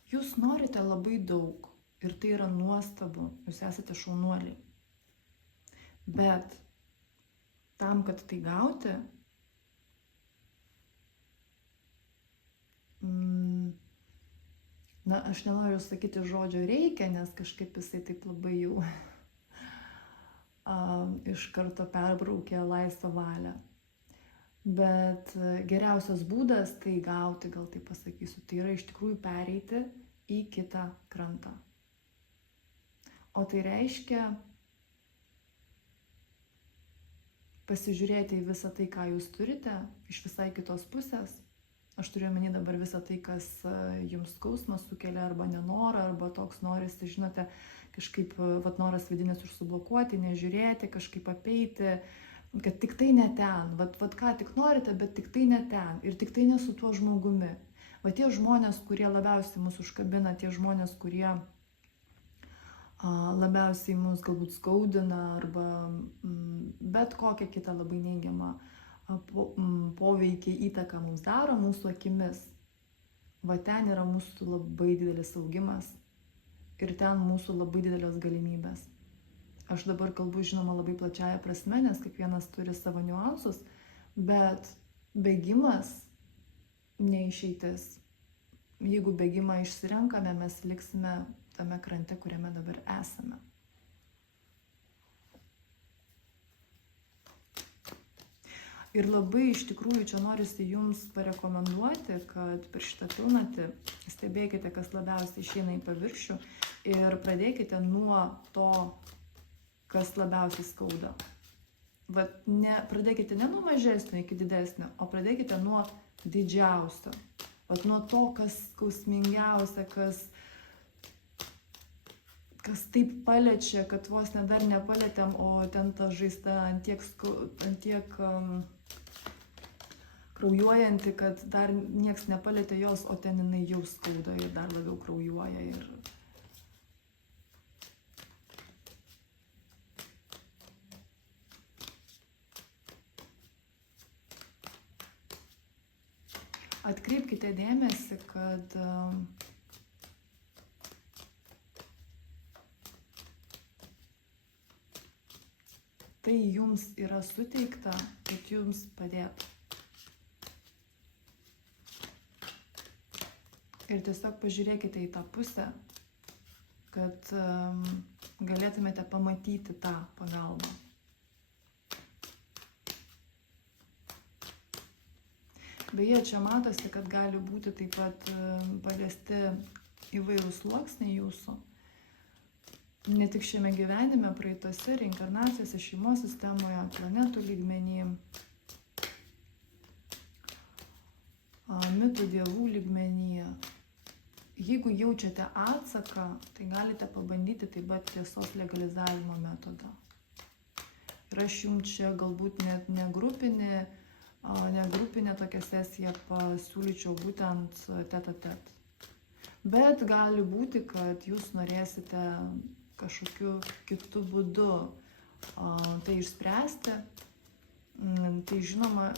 Jūs norite labai daug ir tai yra nuostabu, jūs esate šaunuoliai. Bet tam, kad tai gauti, na, aš nenoriu sakyti žodžio reikia, nes kažkaip jisai taip labai jau iš karto perbraukė laisvą valią. Bet geriausias būdas tai gauti, gal tai pasakysiu, tai yra iš tikrųjų pereiti į kitą krantą. O tai reiškia pasižiūrėti į visą tai, ką jūs turite, iš visai kitos pusės. Aš turiu omeny dabar visą tai, kas jums skausmą sukelia, arba nenorą, arba toks norisi, žinote, kažkaip vat noras vidinis užsiblokuoti, nežiūrėti, kažkaip apeiti, kad tik tai ne ten, vat ką tik norite, bet tik tai ne ten ir tik tai ne su tuo žmogumi. Va tie žmonės, kurie labiausiai mus užkabina, tie žmonės, kurie labiausiai mus galbūt skaudina arba bet kokią kitą labai neigiamą poveikį, įtaką mums daro mūsų akimis. Va ten yra mūsų labai didelis augimas ir ten mūsų labai didelės galimybės. Aš dabar kalbu, žinoma, labai plačiaja prasme, nes kiekvienas turi savo niuansus, bet bėgimas neišeitis. Jeigu bėgimą išsirenkame, mes liksime tame krante, kuriame dabar esame. Ir labai iš tikrųjų čia norisi jums parekomenduoti, kad per šitą pilnatį stebėkite, kas labiausiai išeina į paviršių ir pradėkite nuo to, kas labiausiai skauda. Vat pradėkite ne nuo mažesnio iki didesnio, o pradėkite nuo didžiausio. Vat nuo to, kas skausmingiausia, kas taip paliečia, kad vos dar nepalietėm, o ten ta žaizda ant tiek kraujuojanti, kad dar nieks nepalėtė jos, o ten jinai jau skauda ir dar labiau kraujuoja. Ir atkreipkite dėmesį, kad tai jums yra suteikta, kad jums padėtų. Ir tiesiog pažiūrėkite į tą pusę, kad galėtumėte pamatyti tą pagalbą. Beje, čia matosi, kad gali būti taip pat paliesti įvairūs sluoksniai jūsų. Ne tik šiame gyvenime, praeitose reinkarnacijose, šeimos sistemoje, planetų lygmenyje, mitų dievų lygmenyje. Jeigu jaučiate atsaką, tai galite pabandyti taip pat tiesos legalizavimo metodą. Ir aš jums čia galbūt net ne grupinė tokia sesija pasiūlyčiau būtent tete-a-tete. Bet gali būti, kad jūs norėsite kažkokiu kitu būdu tai išspręsti. Tai žinoma,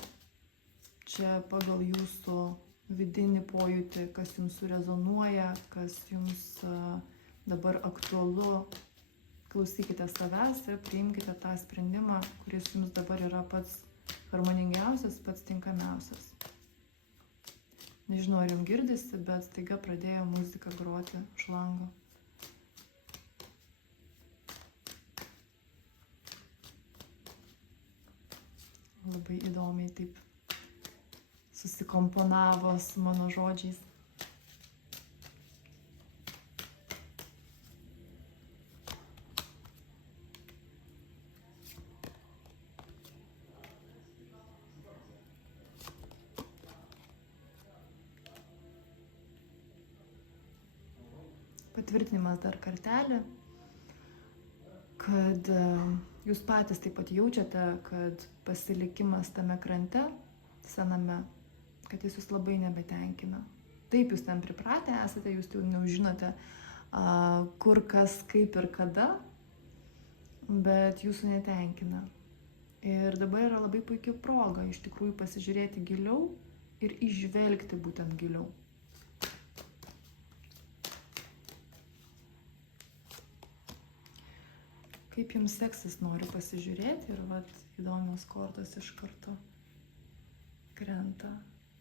čia pagal jūsų vidinį pojūtį, kas jums surezonuoja, kas jums dabar aktualu. Klausykite savęs ir priimkite tą sprendimą, kuris jums dabar yra pats harmoningiausias, pats tinkamiausias. Nežinau, ar jums girdisi, bet staiga pradėjo muzika groti už lango. Labai įdomiai taip susikomponavo su mano žodžiais. Patvirtinimas dar kartelį, kad jūs patys taip pat jaučiate, kad pasilikimas tame krante, sename, kad jis jūs labai nebetenkina. Taip, jūs ten pripratę esate, jūs jau neužinote, kur, kas, kaip ir kada, bet jūsų netenkina. Ir dabar yra labai puikia proga iš tikrųjų pasižiūrėti giliau ir įžvelgti būtent giliau. Kaip jums seksis, noriu pasižiūrėti ir įdomios kortos iš karto krenta.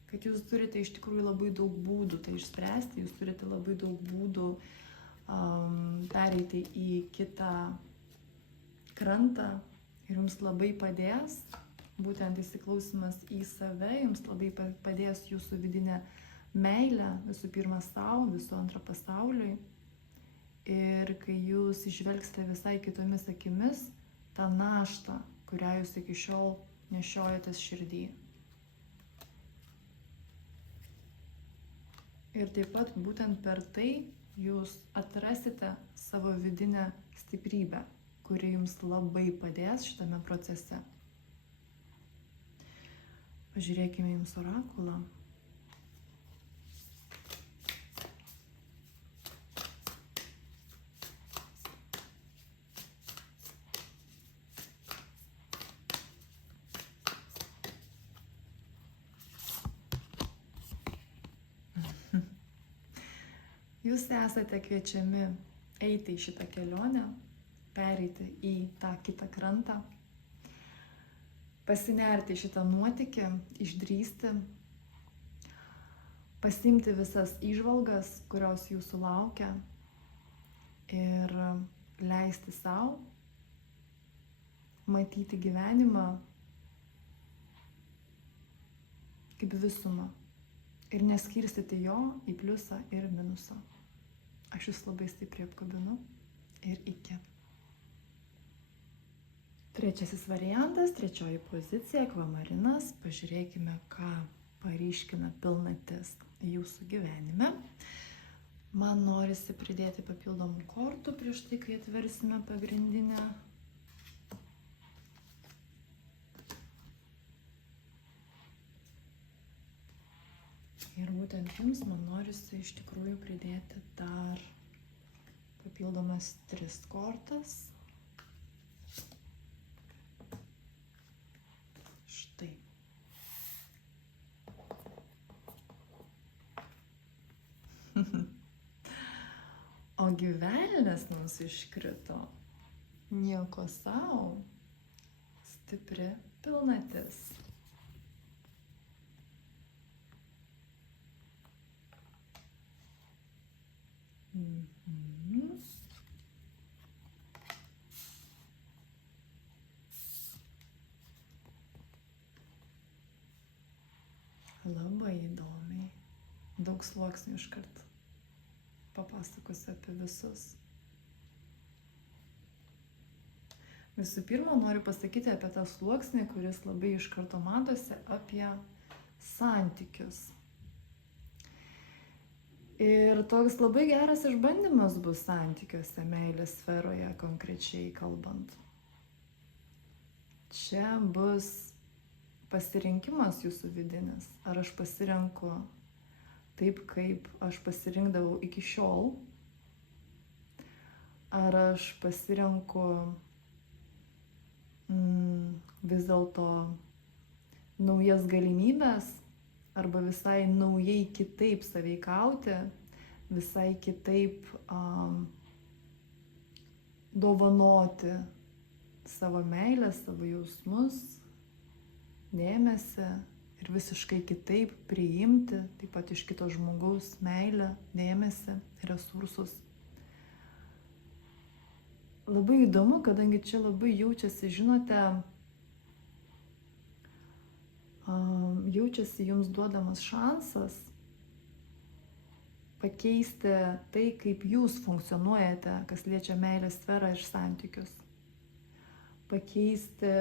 Kad jūs turite iš tikrųjų labai daug būdų tai išspręsti, jūs turite labai daug būdų pereiti į kitą krantą ir jums labai padės, būtent įsiklausimas į save, jums labai padės jūsų vidinė meilė, visų pirma savo, visų antra pasauliui. Ir kai jūs išvelgsite visai kitomis akimis tą naštą, kurią jūs iki šiol nešiojatės širdį. Ir taip pat būtent per tai jūs atrasite savo vidinę stiprybę, kuri jums labai padės šitame procese. Pažiūrėkime jums orakulą. Jūs esate kviečiami eiti į šitą kelionę, pereiti į tą kitą krantą, pasinerti į šitą nuotykį, išdrįsti, pasiimti visas įžvalgas, kurios jūsų laukia ir leisti sau matyti gyvenimą kaip visumą ir neskirstyti jo į pliusą ir minusą. Aš jūs labai stipriai apkabinu ir iki. Trečiasis variantas, trečioji pozicija, akvamarinas. Pažiūrėkime, ką paryškina pilnatis jūsų gyvenime. Man norisi pridėti papildomų kortų prieš tai, kai atversime pagrindinę. Ir būtent jums man norisi iš tikrųjų pridėti dar papildomas 3 kortas. Štai. Ogi velnias mums iškrito. Nieko sau. Stipri pilnatis. Labai įdomiai. Daug sluoksnių iškart. Papasakosiu apie visus. Visų pirma, noriu pasakyti apie tą sluoksnį, kuris labai iš karto matosi, apie santykius. Ir toks labai geras išbandymas bus santykiuose, meilės sferoje konkrečiai kalbant. Čia bus pasirinkimas jūsų vidinis. Ar aš pasirenku taip, kaip aš pasirinkdavau iki šiol? Ar aš pasirenku vis dėlto naujas galimybės, arba visai naujai kitaip sąveikauti, visai kitaip dovanoti savo meilę, savo jausmus, dėmesį ir visiškai kitaip priimti, taip pat iš kito žmogaus meilę, dėmesį, resursus. Labai įdomu, kadangi čia labai jaučiasi, žinote, jaučiasi jums duodamas šansas pakeisti tai, kaip jūs funkcionuojate, kas liečia meilės sferą ir santykius. Pakeisti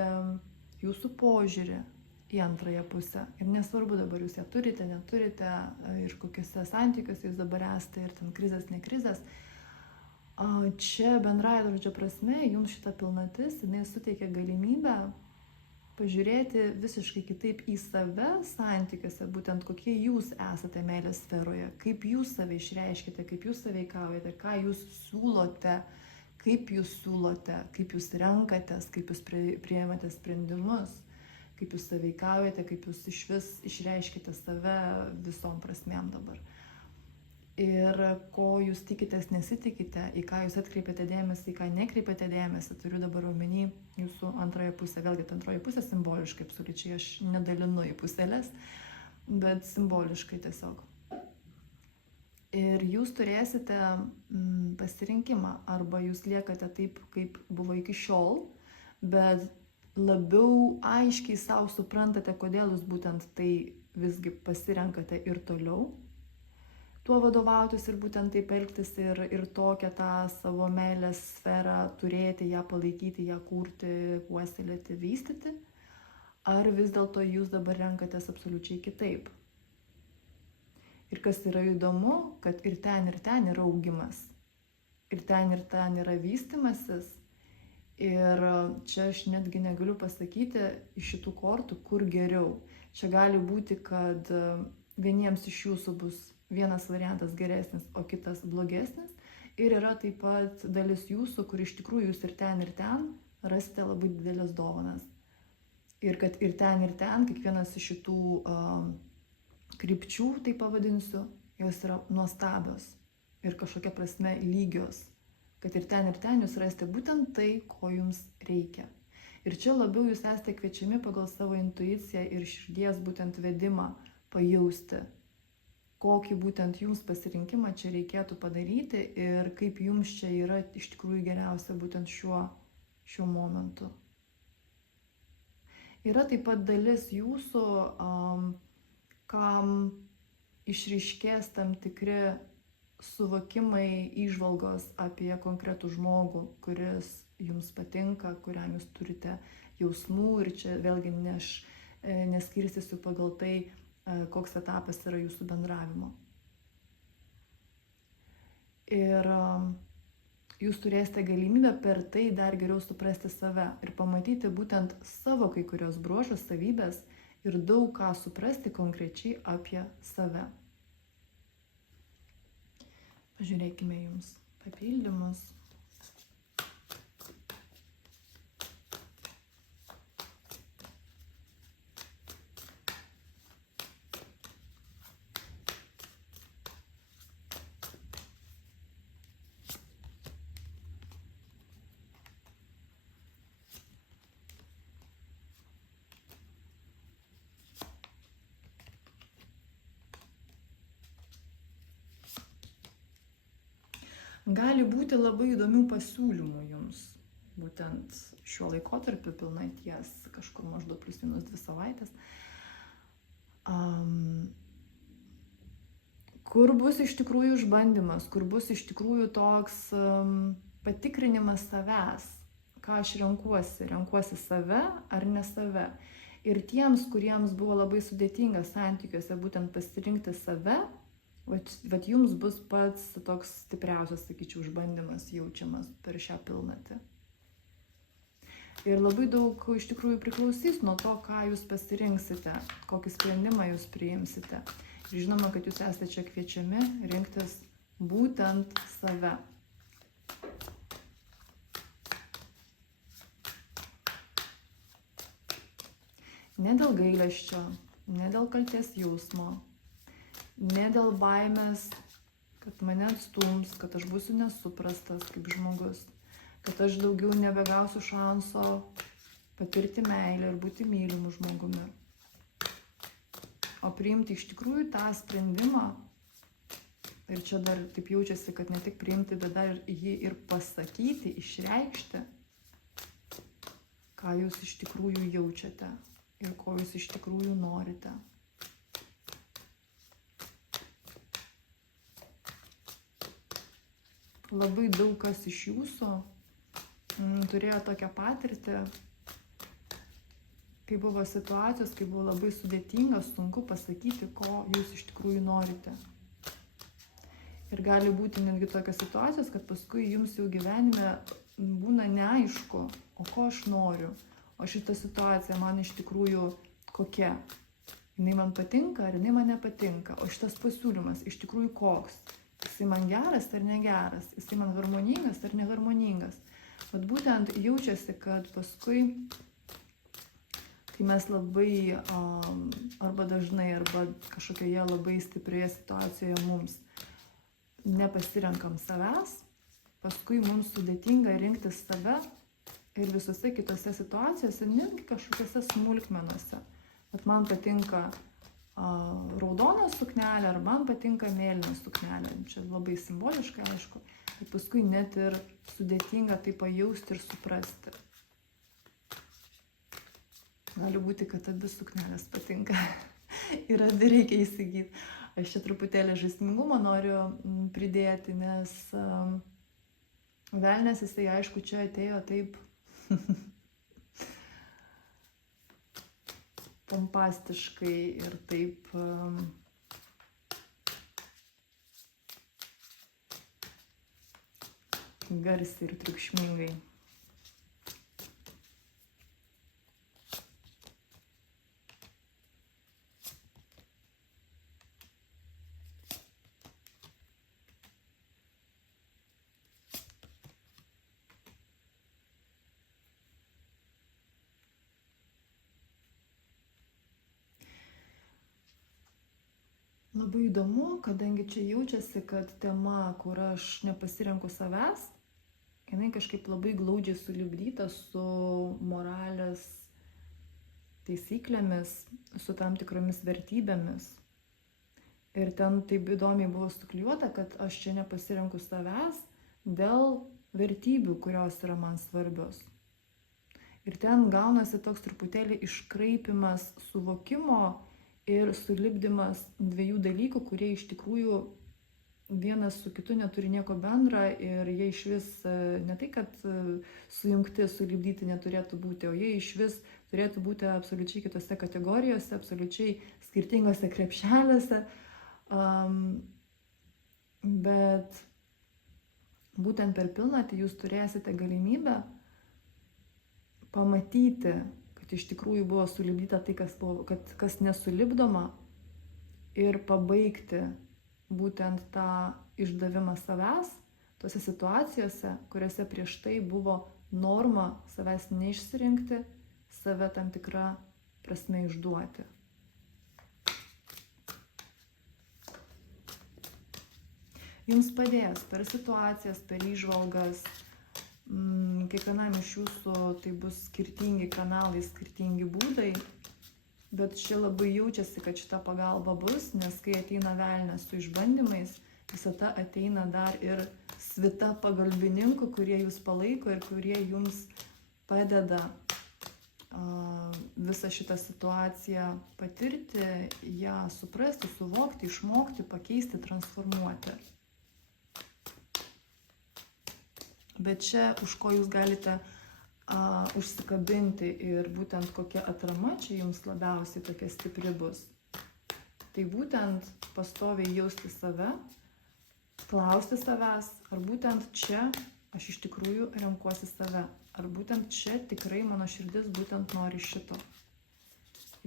jūsų požiūrį į antrąją pusę. Ir nesvarbu dabar jūs ją turite, neturite, ir kokiuose santykiuose jūs dabar esate, ir ten krizės, ne krizės. Čia bendrąja žodžio prasme, jums šita pilnatis, jinai suteikia galimybę pažiūrėti visiškai kitaip į save santykiuose, būtent kokie jūs esate meilės sferoje, kaip jūs save išreiškite, kaip jūs sąveikaujate, ką jūs siūlote, kaip jūs renkatės, kaip jūs priėmate sprendimus, kaip jūs sąveikaujate, kaip jūs iš vis išreiškite save visom prasmėm dabar. Ir ko jūs tikitės, nesitikite, į ką jūs atkreipiate dėmesį, į ką nekreipiate dėmesį, turiu dabar omeny jūsų antrąją pusę. Vėlgi, antroji pusė simboliškai, absoliučiai aš nedalinu į pusėlės, bet simboliškai tiesiog. Ir jūs turėsite pasirinkimą, arba jūs liekate taip, kaip buvo iki šiol, bet labiau aiškiai savo suprantate, kodėl jūs būtent tai visgi pasirenkate ir toliau tuo vadovautis ir būtent taip elgtis ir tokią tą savo meilės sferą turėti, ją palaikyti, ją kurti, puoselėti, vystyti, ar vis dėlto jūs dabar renkatės absoliučiai kitaip. Ir kas yra įdomu, kad ir ten yra augimas, ir ten yra vystymasis, ir čia aš netgi negaliu pasakyti iš šitų kortų, kur geriau. Čia gali būti, kad vieniems iš jūsų bus vienas variantas geresnis, o kitas blogesnis. Ir yra taip pat dalis jūsų, kur iš tikrųjų jūs ir ten rasite labai didelės dovanas. Ir kad ir ten, kiekvienas iš šitų krypčių, tai pavadinsiu, jos yra nuostabios ir kažkokia prasme lygios. Kad ir ten jūs rasite būtent tai, ko jums reikia. Ir čia labiau jūs esate kviečiami pagal savo intuiciją ir širdies būtent vedimą pajausti, kokį būtent jums pasirinkimą čia reikėtų padaryti ir kaip jums čia yra iš tikrųjų geriausia būtent šiuo momentu. Yra taip pat dalis jūsų, kam išryškės tam tikri suvokimai, įžvalgos apie konkretų žmogų, kuris jums patinka, kuriam jūs turite jausmų, ir čia vėlgi neskirstysiu pagal tai, koks etapas yra jūsų bendravimo. Ir jūs turėsite galimybę per tai dar geriau suprasti save ir pamatyti būtent savo kai kurios bruožus, savybės ir daug ką suprasti konkrečiai apie save. Pažiūrėkime jums papildymus. Gali būti labai įdomių pasiūlymų jums, būtent šiuo laikotarpiu pilnaties, kažkur maždaug +- 2 savaitės, kur bus iš tikrųjų išbandymas, kur bus iš tikrųjų toks patikrinimas savęs, ką aš renkuosi save ar ne save. Ir tiems, kuriems buvo labai sudėtinga santykiuose būtent pasirinkti save, vat jums bus pats toks stipriausias, sakyčiau, išbandymas jaučiamas per šią pilnatį. Ir labai daug iš tikrųjų priklausys nuo to, ką jūs pasirinksite, kokį sprendimą jūs priimsite. Ir žinoma, kad jūs esate čia kviečiami rinktis būtent save. Ne dėl gailesčio, ne dėl kaltės jausmo, ne dėl baimės, kad mane atstums, kad aš būsiu nesuprastas kaip žmogus, kad aš daugiau nebegausiu šanso patirti meilę ir būti mylimu žmogumi. O priimti iš tikrųjų tą sprendimą, ir čia dar taip jaučiasi, kad ne tik priimti, bet dar jį ir pasakyti, išreikšti, ką jūs iš tikrųjų jaučiate ir ko jūs iš tikrųjų norite. Labai daug kas iš jūsų turėjo tokią patirtį, kai buvo situacijos, kai buvo labai sudėtinga, sunku pasakyti, ko jūs iš tikrųjų norite. Ir gali būti netgi tokios situacijos, kad paskui jums jau gyvenime būna neaišku, o ko aš noriu, o šita situacija man iš tikrųjų kokia. Jinai man patinka ar jinai man nepatinka, o šitas pasiūlymas iš tikrųjų koks. Jisai man geras ar negeras, jisai man harmoningas ar neharmoningas. Bet būtent jaučiasi, kad paskui, kai mes labai arba dažnai, arba kažkokioje labai stiprioje situacijoje mums nepasirenkam savęs, paskui mums sudėtinga rinktis save ir visose kitose situacijose, netgi kažkokiose smulkmenose. Bet man patinka raudona suknelė, ar man patinka mėlyna suknelė. Čia labai simboliškai, aišku, bet paskui net ir sudėtinga tai pajausti ir suprasti. Gali būti, kad abi suknelės patinka ir abi reikia įsigyti. Aš čia truputėlį žaismingumo noriu pridėti, nes velnias jisai, aišku, čia atėjo taip pompastiškai ir taip garsiai ir triukšmingai. Labai įdomu, kadangi čia jaučiasi, kad tema, kur aš nepasirenku savęs, jinai kažkaip labai glaudžiai sulipdyta su moralės taisyklėmis, su tam tikromis vertybėmis. Ir ten taip įdomiai buvo suklijuota, kad aš čia nepasirenku savęs dėl vertybių, kurios yra man svarbios. Ir ten gaunasi toks truputėlį iškraipimas suvokimo ir sulipdymas dviejų dalykų, kurie iš tikrųjų vienas su kitu neturi nieko bendra ir jie iš vis ne tai, kad sujungti, sulipdyti neturėtų būti, o jie iš vis turėtų būti absoliučiai kitose kategorijose, absoliučiai skirtingose krepšeliuose. Bet būtent per pilnatį jūs turėsite galimybę pamatyti, kad iš tikrųjų buvo sulipdyta tai, kas nesulipdoma, ir pabaigti būtent tą išdavimą savęs, tose situacijose, kuriuose prieš tai buvo norma savęs neišsirinkti, save tam tikrą prasme išduoti. Jums padės per situacijas, per įžvalgas, kiekvienam iš jūsų tai bus skirtingi kanalai, skirtingi būdai, bet čia labai jaučiasi, kad šita pagalba bus, nes kai ateina velnias su išbandymais, visata ateina dar ir svita pagalbininkų, kurie jūs palaiko ir kurie jums padeda visą šitą situaciją patirti, ją suprasti, suvokti, išmokti, pakeisti, transformuoti. Bet čia, už ko jūs galite užsikabinti ir būtent kokia atrama čia jums labiausiai tokia stipri bus. Tai būtent pastoviai jausti save, klausti savęs, ar būtent čia aš iš tikrųjų renkuosi save, ar būtent čia tikrai mano širdis būtent nori šito.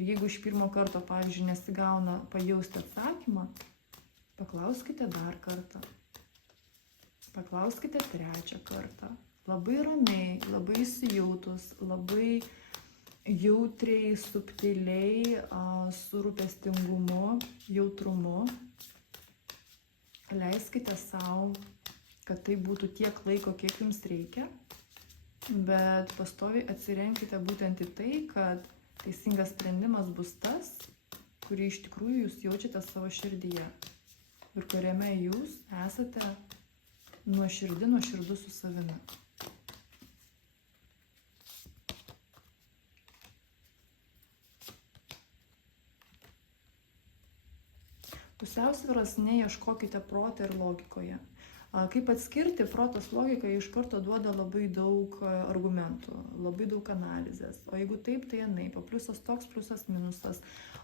Ir jeigu iš pirmo karto, pavyzdžiui, nesigauna pajausti atsakymą, paklauskite dar kartą. Paklauskite trečią kartą. Labai ramiai, labai įsijautus, labai jautriai, subtiliai, su rūpestingumu, jautrumu. Leiskite savo, kad tai būtų tiek laiko, kiek jums reikia, bet pastoviai atsirenkite būtent į tai, kad teisingas sprendimas bus tas, kurį iš tikrųjų jūs jaučiate savo širdyje ir kuriame jūs esate nuoširdus su savimi. Pusiausvyros neieškokite prote ir logikoje. Kaip atskirti, protas logika iš karto duoda labai daug argumentų, labai daug analizės. O jeigu taip, tai anaip, o pliusas toks, pliusas minusas.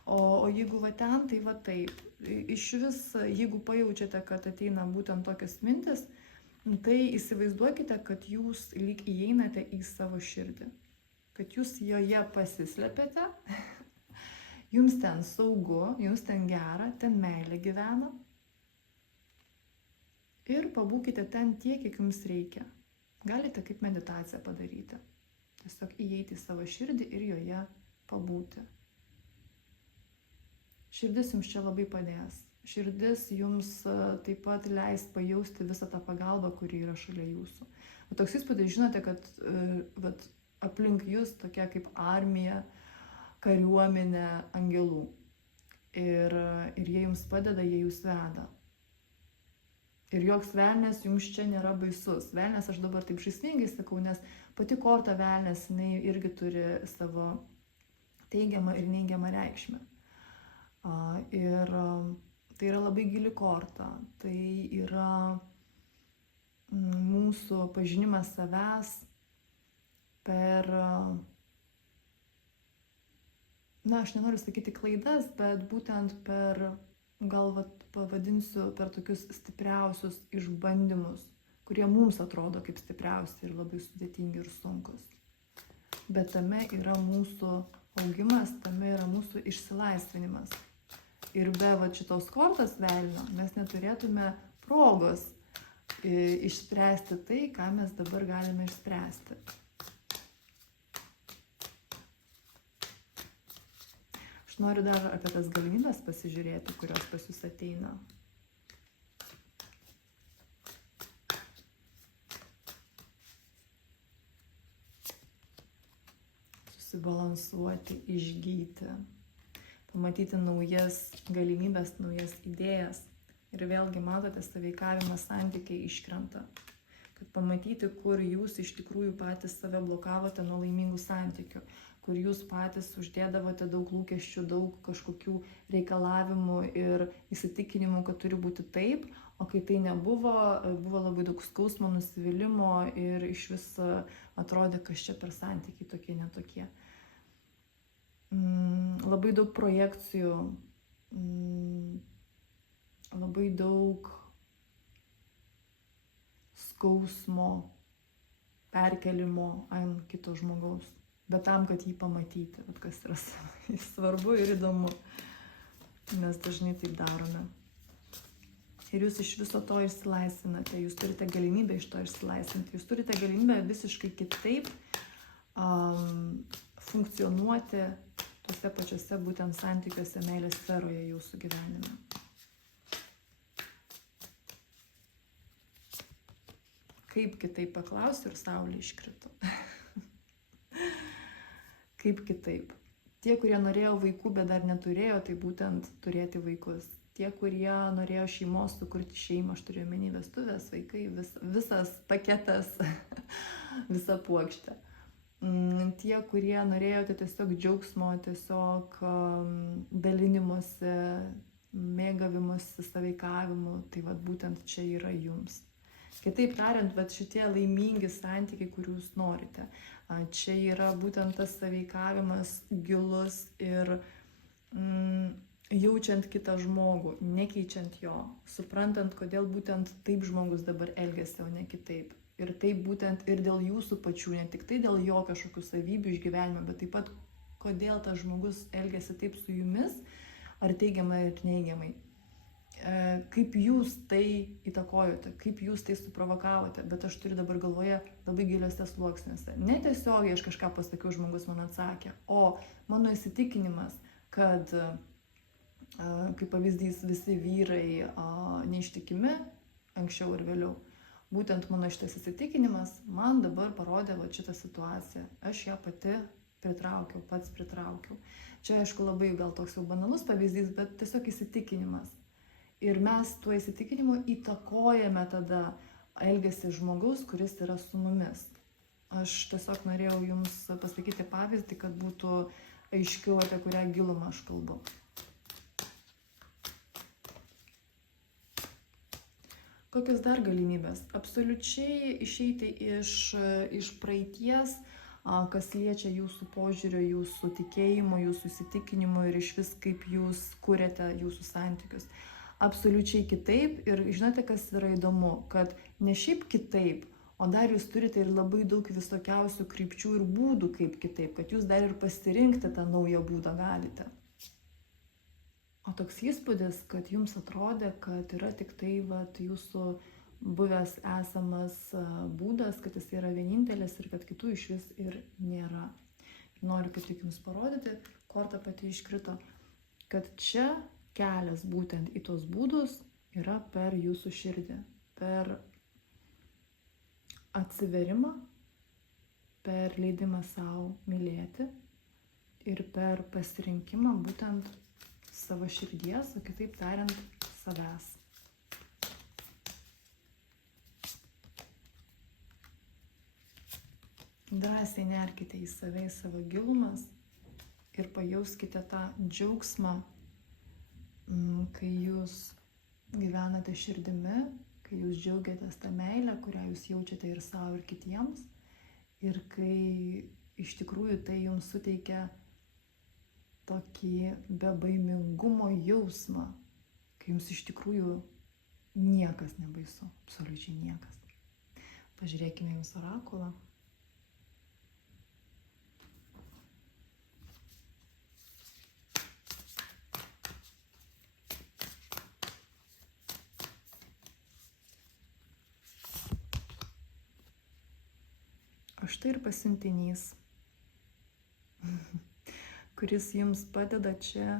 O jeigu va ten, tai va taip. Iš vis, jeigu pajaučiate, kad ateina būtent tokios mintis, tai įsivaizduokite, kad jūs lyg įeinate į savo širdį, kad jūs joje pasislepiate, jums ten saugu, jums ten gera, ten meilė gyvena ir pabūkite ten tiek, kiek jums reikia. Galite kaip meditaciją padaryti, tiesiog įeiti į savo širdį ir joje pabūti. Širdis jums čia labai padės. Širdis jums taip pat leis pajausti visą tą pagalbą, kuri yra šalia jūsų. O toks įspūdis, žinote, kad aplink jūs tokia kaip armija, kariuomenė angelų. Ir jie jums padeda, jie jūs veda. Ir joks velnias jums čia nėra baisus. Velnias, aš dabar taip žaismingai sakau, nes pati korta velnias, jinai irgi turi savo teigiamą ir neigiamą reikšmę. Ir tai yra labai gili korta, tai yra mūsų pažinimas savęs per, aš nenoriu sakyti klaidas, bet būtent per, gal pavadinsiu, per tokius stipriausius išbandymus, kurie mums atrodo kaip stipriausi ir labai sudėtingi ir sunkus. Bet tame yra mūsų augimas, tame yra mūsų išsilaisvinimas. Ir be šitos kortos velnio mes neturėtume progos išspręsti tai, ką mes dabar galime išspręsti. Aš noriu dar apie tas galimybės pasižiūrėti, kurios pas jūs ateina. Susibalansuoti, išgyti. Pamatyti naujas galimybės, naujas idėjas. Ir vėlgi matote, sąveikavimas santykiai iškrenta. Kad pamatyti, kur jūs iš tikrųjų patys save blokavote nuo laimingų santykių, kur jūs patys uždėdavote daug lūkesčių, daug kažkokių reikalavimų ir įsitikinimų, kad turi būti taip, o kai tai nebuvo, buvo labai daug skausmo, nusivylimo ir iš vis atrodė, kas čia per santykiai tokie netokie. Labai daug projekcijų, labai daug skausmo, perkelimo ant kito žmogaus, bet tam, kad jį pamatyti, kas yra svarbu ir įdomu, mes dažnai taip darome. Ir jūs iš viso to išsilaisvinate, jūs turite galimybę iš to išsilaisvinti, jūs turite galimybę visiškai kitaip funkcionuoti tuose pačiuose būtent santykiuose, meilės sferoje jūsų gyvenime. Kaip kitaip, paklausiu, ir saulė iškrito. Kaip kitaip? Tie, kurie norėjo vaikų, bet dar neturėjo, tai būtent turėti vaikus. Tie, kurie norėjo šeimos, sukurti šeimą, aš turiu omeny vestuvės, vaikai, visas paketas, visa puokštė. Tie, kurie norėjote tiesiog džiaugsmo, tiesiog dalinimuose, mėgavimuose, sąveikavimu, tai vat būtent čia yra jums. Kitaip tariant, vat šitie laimingi santykiai, kurių jūs norite. Čia yra būtent tas sąveikavimas gilus ir jaučiant kitą žmogų, nekeičiant jo, suprantant, kodėl būtent taip žmogus dabar elgiasi, o ne kitaip. Ir taip būtent ir dėl jūsų pačių, ne tik tai dėl jo kažkokių savybių išgyvenimo, bet taip pat kodėl tas žmogus elgiasi taip su jumis, ar teigiamai, ar neigiamai. Kaip jūs tai įtakojote, kaip jūs tai suprovokavote, bet aš turiu dabar galvoje labai giliuose sluoksniuose. Ne tiesiogiai aš kažką pasakiau, žmogus man atsakė, o mano įsitikinimas, kad, kaip pavyzdys, visi vyrai neištikimi anksčiau ir vėliau. Būtent mano šitas įsitikinimas man dabar parodė va šitą situaciją. Aš ją pati pats pritraukiau. Čia aišku labai gal toks jau banalus pavyzdys, bet tiesiog įsitikinimas. Ir mes tuo įsitikinimu įtakojame tada elgesį žmogaus, kuris yra su mumis. Aš tiesiog norėjau jums pasakyti pavyzdį, kad būtų aiškiau, apie kurią gilumą aš kalbu. Kokios dar galimybės? Absoliučiai išeiti iš praeities, kas liečia jūsų požiūrio, jūsų tikėjimo, jūsų įsitikinimo ir iš vis kaip jūs kuriate jūsų santykius. Absoliučiai kitaip ir žinote, kas yra įdomu, kad ne šiaip kitaip, o dar jūs turite ir labai daug visokiausių krypčių ir būdų kaip kitaip, kad jūs dar ir pasirinkti tą naują būdą galite. O toks įspūdis, kad jums atrodė, kad yra tik tai jūsų buvęs esamas būdas, kad jis yra vienintelis ir kad kitų iš vis ir nėra. Ir noriu kaip tik jums parodyti, korta pati iškrito, kad čia kelias būtent į tos būdus yra per jūsų širdį, per atsiverimą, per leidimą savo mylėti ir per pasirinkimą būtent savo širdies, o kitaip tariant, savęs. Drąsiai nerkite į save, į savo gilumas ir pajauskite tą džiaugsmą, kai jūs gyvenate širdimi, kai jūs džiaugiatės tą meilę, kurią jūs jaučiate ir savo, ir kitiems, ir kai iš tikrųjų tai jums suteikia tokį bebaimingumo jausmą, kai jums iš tikrųjų niekas nebaisu, absoliučiai niekas. Pažiūrėkime jums orakulą. O štai ir pasiuntinys, kuris jums padeda čia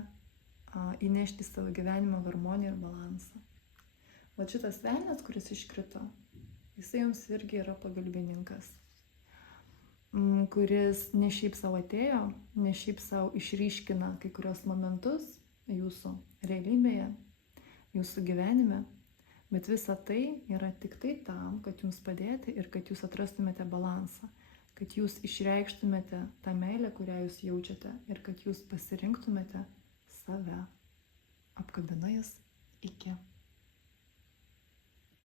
įnešti savo gyvenimo harmoniją ir balansą. O šitas velnias, kuris iškrito, jisai jums irgi yra pagalbininkas, kuris ne šiaip savo atėjo, ne šiaip savo išryškina kai kurios momentus jūsų realybėje, jūsų gyvenime, bet visa tai yra tik tai tam, kad jums padėti ir kad jūs atrastumėte balansą, kad jūs išreikštumėte tą meilę, kurią jūs jaučiate ir kad jūs pasirinktumėte save. Apkabinu jus. Iki.